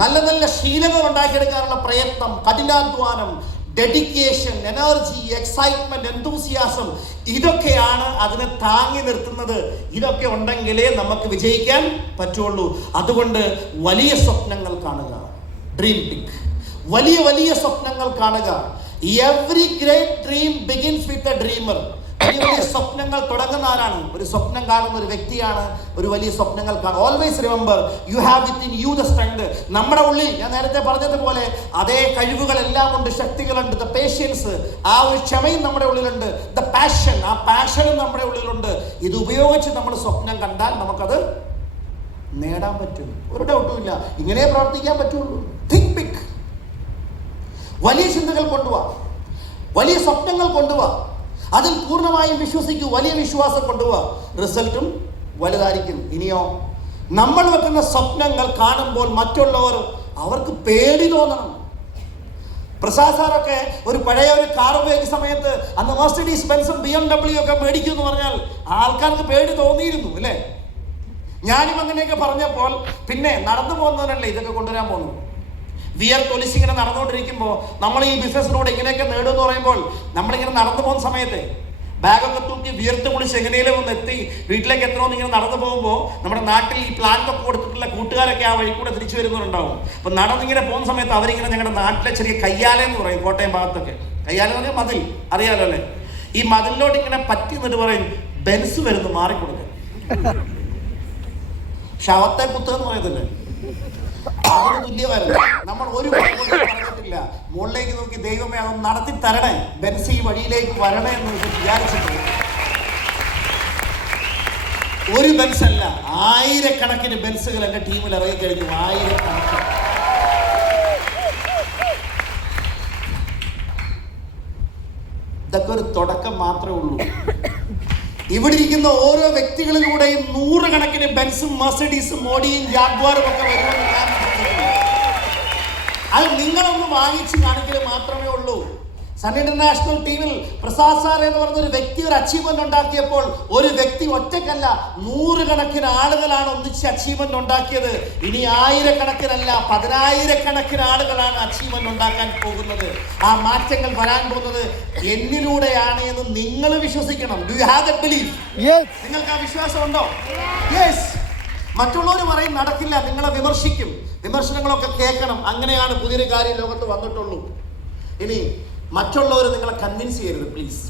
നല്ല നല്ല ശീലങ്ങൾ ഉണ്ടാക്കിയെടുക്കാനുള്ള പ്രയത്നം, കഠിനാധ്വാനം, ഡെഡിക്കേഷൻ, എനർജി, എക്സൈറ്റ്മെന്റ്, എന്തൂസിയാസം, ഇതൊക്കെയാണ് അതിനെ താങ്ങി നിർത്തുന്നത്. ഇതൊക്കെ ഉണ്ടെങ്കിലേ നമുക്ക് വിജയിക്കാൻ പറ്റുള്ളൂ. അതുകൊണ്ട് വലിയ സ്വപ്നങ്ങൾ കാണുക, ഡ്രീം ബിഗ്. വലിയ വലിയ സ്വപ്നങ്ങൾ കാണുക. Every great dream begins with a dreamer. വലിയ വലിയ സ്വപ്നങ്ങൾ തുടങ്ങുന്ന ആരാണ്? ഒരു സ്വപ്നം കാണുന്ന ഒരു വ്യക്തിയാണ് ഒരു വലിയ സ്വപ്നങ്ങൾ കാണും. Always remember you have with in you the strength. നമ്മുടെ ഉള്ളിൽ ഞാൻ നേരത്തെ പറഞ്ഞതുപോലെ അതേ കഴിവുകളെല്ലാം ഉണ്ട്, ശക്തികളുണ്ട്. ദ പേഷ്യൻസ്, ആ ഒരു ക്ഷമയും നമ്മുടെ ഉള്ളിലുണ്ട്. ദ പാഷൻ, ആ പാഷനും നമ്മുടെ ഉള്ളിലുണ്ട്. ഇത് ഉപയോഗിച്ച് നമ്മൾ സ്വപ്നം കണ്ടാൽ നമുക്കത് നേടാൻ പറ്റും, ഒരു ഡൗട്ടും ഇല്ല. ഇങ്ങനെ പ്രവർത്തിക്കാൻ പറ്റുള്ളൂ. Think big. വലിയ ചിന്തകൾ കൊണ്ടുപോവാ, വലിയ സ്വപ്നങ്ങൾ കൊണ്ടുപോവാ, അതിൽ പൂർണ്ണമായും വിശ്വസിക്കൂ. വലിയ വിശ്വാസം കൊണ്ടുപോവാ, റിസൾട്ടും വലുതായിരിക്കും. ഇനിയോ നമ്മൾ വെക്കുന്ന സ്വപ്നങ്ങൾ കാണുമ്പോൾ മറ്റുള്ളവർ അവർക്ക് പേടി തോന്നണം. പ്രസാദ് സാറൊക്കെ ഒരു പഴയ ഒരു കാർ ഉപയോഗിക്കുന്ന സമയത്ത് അന്ന് മെർസിഡീസ് ബെൻസും BMW ഒക്കെ മേടിക്കും എന്ന് പറഞ്ഞാൽ ആൾക്കാർക്ക് പേടി തോന്നിയിരുന്നു അല്ലേ? ഞാനും അങ്ങനെയൊക്കെ പറഞ്ഞപ്പോൾ പിന്നെ നടന്നു പോകുന്നവരല്ലേ ഇതൊക്കെ കൊണ്ടുവരാൻ പോകുന്നു. വിയർത്തൊലിച്ച് ഇങ്ങനെ നടന്നുകൊണ്ടിരിക്കുമ്പോൾ നമ്മൾ ഈ ബിസിനസ്സിലൂടെ ഇങ്ങനെയൊക്കെ നേടുമെന്ന് പറയുമ്പോൾ നമ്മളിങ്ങനെ നടന്നു പോകുന്ന സമയത്ത് ബാഗൊക്കെ തൂക്കി വിയർത്ത് കുളിച്ച് എങ്ങനെയും ഒന്ന് എത്തി വീട്ടിലേക്ക് എത്തണമെന്ന് ഇങ്ങനെ നടന്നു പോകുമ്പോൾ നമ്മുടെ നാട്ടിൽ ഈ പ്ലാന്റൊക്കെ കൊടുത്തിട്ടുള്ള കൂട്ടുകാരൊക്കെ ആ വഴി കൂടെ തിരിച്ചു വരുന്നവരുണ്ടാവും. അപ്പം നടന്നിങ്ങനെ പോകുന്ന സമയത്ത് അവരിങ്ങനെ ഞങ്ങളുടെ നാട്ടിലെ ചെറിയ കയ്യാല എന്ന് പറയും, കോട്ടയം ഭാഗത്തൊക്കെ. കയ്യാല എന്ന് പറഞ്ഞാൽ മതിൽ, അറിയാലോ അല്ലേ? ഈ മതിലിലോട്ട് ഇങ്ങനെ പറ്റി എന്നിട്ട് പറയും ബെൻസ് വരുന്നു മാറിക്കൊടുക്കുക. ശവത്തെ കുത്തുക എന്ന് പറയത്തില്ലേ, അതിന് തുല്യമായിരുന്നു. നമ്മൾ ഒരു പറഞ്ഞിട്ടില്ല, മുകളിലേക്ക് നോക്കി ദൈവമേ അതൊന്ന് നടത്തി തരണേ, ബെൻസ് ഈ വഴിയിലേക്ക് വരണേ എന്ന് വിചാരിച്ചിട്ടില്ല. ഒരു ബെൻസ് അല്ല, ആയിരക്കണക്കിന് ബെൻസുകൾ എൻ്റെ ടീമിൽ ഇറങ്ങിക്കഴിഞ്ഞു. ആയിരക്കണക്കിന്. ഇതൊക്കെ ഒരു തുടക്കം മാത്രമേ ഉള്ളൂ. ഇവിടെ ഇരിക്കുന്ന ഓരോ വ്യക്തികളിലൂടെയും നൂറുകണക്കിന് ബെൻസും മെർസിഡീസും ഓഡിയും ജാഗ്വാറും ഒക്കെ വരുമെന്ന് ഞാൻ വിശ്വസിക്കുന്നു. അത് നിങ്ങളൊന്ന് വാങ്ങിച്ച് കാണിക്കൽ മാത്രമേ ഉള്ളൂ. സൺ ഇന്റർനാഷണൽ ടീമിൽ പ്രസാദ് സാർ എന്ന് പറഞ്ഞൊരു വ്യക്തി ഒരു അച്ചീവ്മെന്റ് ഉണ്ടാക്കിയപ്പോൾ ഒരു വ്യക്തി ഒറ്റയ്ക്കല്ല, നൂറുകണക്കിന് ആളുകളാണ് ഒന്നിച്ച് അച്ചീവ്മെന്റ് ഉണ്ടാക്കിയത്. ഇനി ആയിരക്കണക്കിനല്ല, പതിനായിരക്കണക്കിന് ആളുകളാണ് അച്ചീവ്മെന്റ് ഉണ്ടാക്കാൻ പോകുന്നത്. ആ മാറ്റങ്ങൾ വരാൻ പോകുന്നത് എന്നിലൂടെയാണ് എന്ന് നിങ്ങൾ വിശ്വസിക്കണം. Do you have that belief? നിങ്ങൾക്ക് ആ വിശ്വാസം ഉണ്ടോ? യെസ്. മറ്റുള്ളവർ പറയും നടക്കില്ല, നിങ്ങളെ വിമർശിക്കും. വിമർശനങ്ങളൊക്കെ കേൾക്കണം. അങ്ങനെയാണ് പുതിയൊരു കാര്യം ലോകത്ത് വന്നിട്ടുള്ളൂ. ഇനി മറ്റുള്ളവർ നിങ്ങളെ കൺവിൻസ് ചെയ്യരുത് പ്ലീസ്.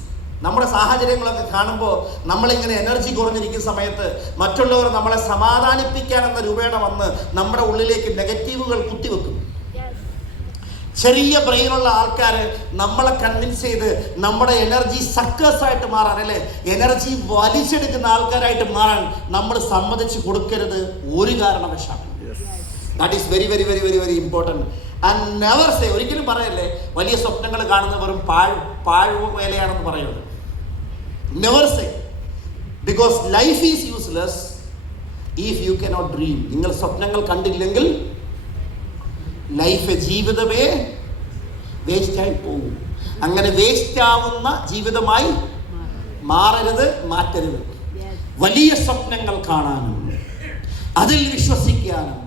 നമ്മുടെ സാഹചര്യങ്ങളൊക്കെ കാണുമ്പോൾ നമ്മളിങ്ങനെ എനർജി കുറഞ്ഞിരിക്കുന്ന സമയത്ത് മറ്റുള്ളവർ നമ്മളെ സമാധാനിപ്പിക്കാനെന്ന രൂപേണ വന്ന് നമ്മുടെ ഉള്ളിലേക്ക് നെഗറ്റീവുകൾ കുത്തിവെക്കും. ചെറിയ ബ്രെയിനുള്ള ആൾക്കാർ നമ്മളെ കൺവിൻസ് ചെയ്ത് നമ്മുടെ എനർജി സക്കേഴ്സ് ആയിട്ട് മാറാൻ, അല്ലെ എനർജി വലിച്ചെടുക്കുന്ന ആൾക്കാരായിട്ട് മാറാൻ നമ്മൾ സമ്മതിച്ചു കൊടുക്കരുത് ഒരു കാരണവശാലും. That is very very very very very important. And never say, ഒരിക്കലും പറയല്ലേ വലിയ സ്വപ്നങ്ങൾ കാണുന്ന വെറും വേലയാണെന്ന് പറയുന്നത്. Never say, because life is useless if you cannot dream. നിങ്ങൾ സ്വപ്നങ്ങൾ കണ്ടില്ലെങ്കിൽ ലൈഫ്, ജീവിതമേ വേസ്റ്റായി പോകും. അങ്ങനെ വേസ്റ്റ് ആവുന്ന ജീവിതമായി മാറരുത്, മാറ്റരുത്. വലിയ സ്വപ്നങ്ങൾ കാണാനും അതിൽ വിശ്വസിക്കാനും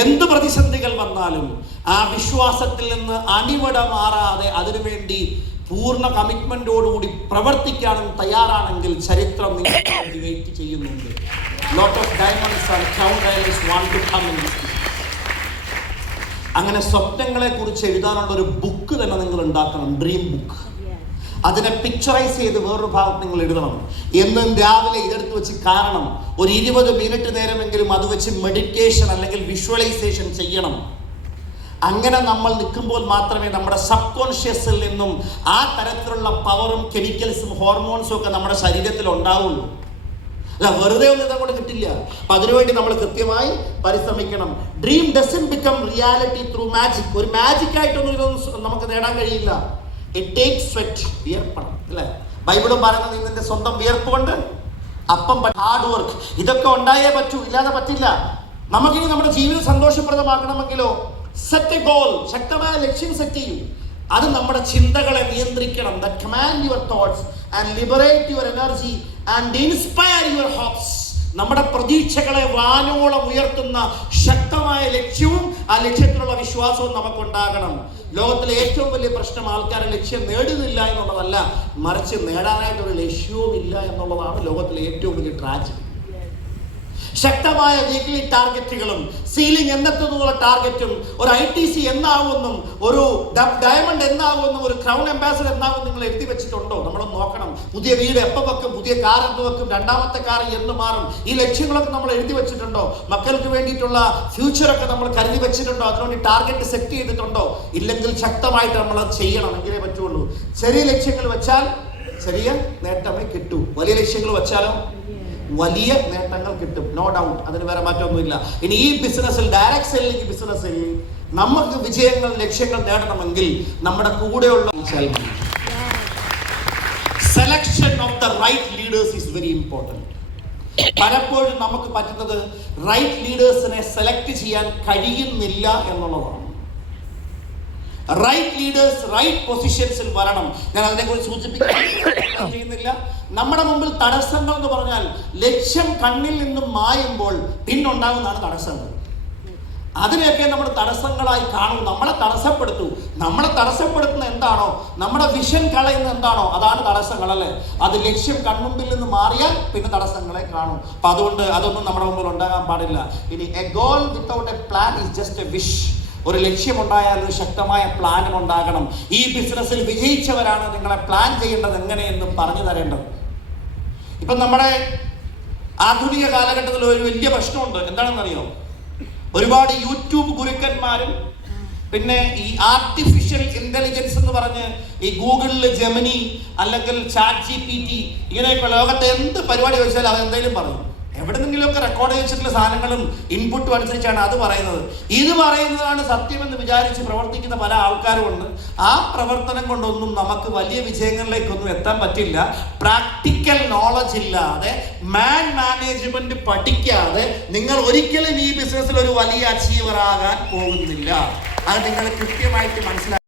എന്ത് പ്രതിസന്ധികൾ വന്നാലും ആ വിശ്വാസത്തിൽ നിന്ന് അണിവട മാറാതെ അതിനുവേണ്ടി പൂർണ്ണ കമ്മിറ്റ്മെന്റോടുകൂടി പ്രവർത്തിക്കാനും തയ്യാറാണെങ്കിൽ ചരിത്രം നിങ്ങൾക്ക് വേണ്ടി വെയിറ്റ് ചെയ്യുന്നുണ്ട്. Lot of diamonds and crown diamonds want to come in this. അങ്ങനെ സ്വപ്നങ്ങളെ കുറിച്ച് എഴുതാനുള്ള ഒരു ബുക്ക് തന്നെ നിങ്ങൾ ഉണ്ടാക്കണം, ഡ്രീം ബുക്ക്. അതിനെ പിക്ചറൈസ് ചെയ്ത് വേറൊരു ഭാഗത്ത് നിങ്ങൾ എഴുതണം. എന്നും രാവിലെ ഇതെടുത്ത് വെച്ച് കാരണം ഒരു 20 മിനിറ്റ് നേരമെങ്കിലും അത് വെച്ച് മെഡിറ്റേഷൻ അല്ലെങ്കിൽ വിഷ്വലൈസേഷൻ ചെയ്യണം. അങ്ങനെ നമ്മൾ നിൽക്കുമ്പോൾ മാത്രമേ നമ്മുടെ സബ് കോൺഷ്യസിൽ നിന്നും ആ തരത്തിലുള്ള പവറും കെമിക്കൽസും ഹോർമോൺസും ഒക്കെ നമ്മുടെ ശരീരത്തിൽ ഉണ്ടാവുള്ളൂ. അല്ല, വെറുതെ ഒന്നും ഇതങ്ങോട്ട് കിട്ടില്ല. അപ്പൊ അതിനുവേണ്ടി നമ്മൾ കൃത്യമായി പരിശ്രമിക്കണം. Dream doesn't become reality through magic. ഒരു മാജിക് ആയിട്ടൊന്നും ഇതൊന്നും നമുക്ക് നേടാൻ കഴിയില്ല. ഇറ്റ് ടേക്സ് സ്വെറ്റ്, വിയർപ്പണം, അല്ലേ? ബൈബിളും പറയുന്നത് നിന്റെ സ്വന്തം വിയർപ്പ് കൊണ്ട് അപ്പം, ഹാർഡ് വർക്ക്, ഇതൊക്കെ ഉണ്ടായേ പറ്റൂ, ഇല്ലാതെ പറ്റില്ല. നമുക്കിനി നമ്മുടെ ജീവിതം സന്തോഷപ്രദമാക്കണമെങ്കിലോ സെറ്റ് എ ഗോൾ, ശക്തമായ ലക്ഷ്യം സെറ്റ് ചെയ്യൂ. അത് നമ്മുടെ ചിന്തകളെ നിയന്ത്രിക്കണം. That command your thoughts and liberate your energy and inspire your hopes. നമ്മുടെ പ്രതീക്ഷകളെ വാനോളം ഉയർത്തുന്ന ശക്തമായ ലക്ഷ്യവും ആ ലക്ഷ്യത്തിലുള്ള വിശ്വാസവും നമുക്കുണ്ടാകണം. ലോകത്തിലെ ഏറ്റവും വലിയ പ്രശ്നം ആൾക്കാരെ ലക്ഷ്യം നേടുന്നില്ല എന്നുള്ളതല്ല, മറിച്ച് നേടാനായിട്ടൊരു ലക്ഷ്യവും ഇല്ല എന്നുള്ളതാണ് ലോകത്തിലെ ഏറ്റവും വലിയ ട്രാജഡി. ശക്തമായ വീക്ക്ലി ടാർഗറ്റുകളും സീലിംഗ് എന്നെത്തുന്നുള്ള ടാർഗറ്റും ഒരു ITC എന്നാവുമെന്നും ഒരു ഡയമണ്ട് എന്നാവുമെന്നും ഒരു ക്രൗൺ അംബാസഡർ എന്നാവും നിങ്ങൾ എഴുതി വെച്ചിട്ടുണ്ടോ? നമ്മളൊന്ന് നോക്കണം. പുതിയ വീട് എപ്പോൾ വെക്കും, പുതിയ കാർ എന്ന് വെക്കും, രണ്ടാമത്തെ കാർ എന്ന് മാറും, ഈ ലക്ഷ്യങ്ങളൊക്കെ നമ്മൾ എഴുതി വെച്ചിട്ടുണ്ടോ? മക്കൾക്ക് വേണ്ടിയിട്ടുള്ള ഫ്യൂച്ചറൊക്കെ നമ്മൾ കരുതി വെച്ചിട്ടുണ്ടോ? അതിനുവേണ്ടി ടാർഗറ്റ് സെറ്റ് ചെയ്തിട്ടുണ്ടോ? ഇല്ലെങ്കിൽ ശക്തമായിട്ട് നമ്മൾ അത് ചെയ്യണം, എങ്കിലേ പറ്റുള്ളൂ. ചെറിയ ലക്ഷ്യങ്ങൾ വെച്ചാൽ ചെറിയ നേട്ടമേ കിട്ടൂ. വലിയ ലക്ഷ്യങ്ങൾ വെച്ചാലോ വലിയ നേട്ടങ്ങൾ കിട്ടും, നോ ഡൗട്ട്. അതിന് വേറെ മാറ്റമൊന്നുമില്ല. ഇനി ഈ ബിസിനസ്സിൽ, ഡയറക്റ്റ് സെല്ലിംഗ് ബിസിനസ്സിൽ നമുക്ക് വിജയങ്ങൾ, ലക്ഷ്യങ്ങൾ നേടണമെങ്കിൽ നമ്മുടെ കൂടെയുള്ള selection of the right leaders is very important. പലപ്പോഴും നമുക്ക് പറ്റുന്നത് റൈറ്റ് ലീഡേഴ്സിനെ സെലക്ട് ചെയ്യാൻ കഴിയുന്നില്ല എന്നുള്ളതാണ്. റൈറ്റ് ലീഡേഴ്സ് റൈറ്റ് പൊസിഷൻസിൽ വരണം. ഞാൻ അതിനെക്കുറിച്ച് സൂചിപ്പിക്കാൻ ചെയ്യുന്നില്ല. നമ്മുടെ മുമ്പിൽ തടസ്സങ്ങൾ എന്ന് പറഞ്ഞാൽ ലക്ഷ്യം കണ്ണിൽ നിന്നും മായുമ്പോൾ പിന്നുണ്ടാകുന്നതാണ് തടസ്സങ്ങൾ. അതിനെയൊക്കെ നമ്മൾ തടസ്സങ്ങളായി കാണും. നമ്മളെ തടസ്സപ്പെടുത്തൂ. നമ്മളെ തടസ്സപ്പെടുത്തുന്ന എന്താണോ, നമ്മുടെ വിഷൻ കളയുന്ന എന്താണോ, അതാണ് തടസ്സങ്ങൾ, അല്ലേ? അത് ലക്ഷ്യം കൺമുമ്പിൽ നിന്ന് മാറിയാൽ പിന്നെ തടസ്സങ്ങളെ കാണും. അപ്പൊ അതുകൊണ്ട് അതൊന്നും നമ്മുടെ മുമ്പിൽ ഉണ്ടാകാൻ പാടില്ല. ഇനി A goal without A plan is just A wish. ഒരു ലക്ഷ്യമുണ്ടായാൽ ഒരു ശക്തമായ പ്ലാനും ഉണ്ടാകണം. ഈ ബിസിനസ്സിൽ വിജയിച്ചവരാണ് നിങ്ങളെ പ്ലാൻ ചെയ്യേണ്ടത് എങ്ങനെയെന്നും പറഞ്ഞു തരേണ്ടത്. ഇപ്പം നമ്മുടെ ആധുനിക കാലഘട്ടത്തിൽ ഒരു വലിയ പ്രശ്നമുണ്ട്. എന്താണെന്നറിയോ? ഒരുപാട് യൂട്യൂബ് ഗുരുക്കന്മാരും പിന്നെ ഈ ആർട്ടിഫിഷ്യൽ ഇന്റലിജൻസ് എന്ന് പറഞ്ഞ് ഈ ഗൂഗിളിൽ ജെമിനി അല്ലെങ്കിൽ ChatGPT ഇങ്ങനെയൊക്കെ ലോകത്തെ എന്ത് പരിപാടി വെച്ചാലും അത് എന്തെങ്കിലും പറയും. എവിടെന്നെങ്കിലുമൊക്കെ റെക്കോർഡ് ചെയ്തിട്ടുള്ള സാധനങ്ങളും ഇൻപുട്ടും അനുസരിച്ചാണ് അത് പറയുന്നത്. ഇത് പറയുന്നതാണ് സത്യമെന്ന് വിചാരിച്ച് പ്രവർത്തിക്കുന്ന പല ആൾക്കാരുമുണ്ട്. ആ പ്രവർത്തനം കൊണ്ടൊന്നും നമുക്ക് വലിയ വിജയങ്ങളിലേക്കൊന്നും എത്താൻ പറ്റില്ല. പ്രാക്ടിക്കൽ നോളജ് ഇല്ലാതെ, മാൻ മാനേജ്മെന്റ് പഠിക്കാതെ നിങ്ങൾ ഒരിക്കലും ഈ ബിസിനസ്സിൽ ഒരു വലിയ അച്ചീവർ ആകാൻ പോകുന്നില്ല. അത് നിങ്ങൾ കൃത്യമായിട്ട് മനസ്സിലാക്കി.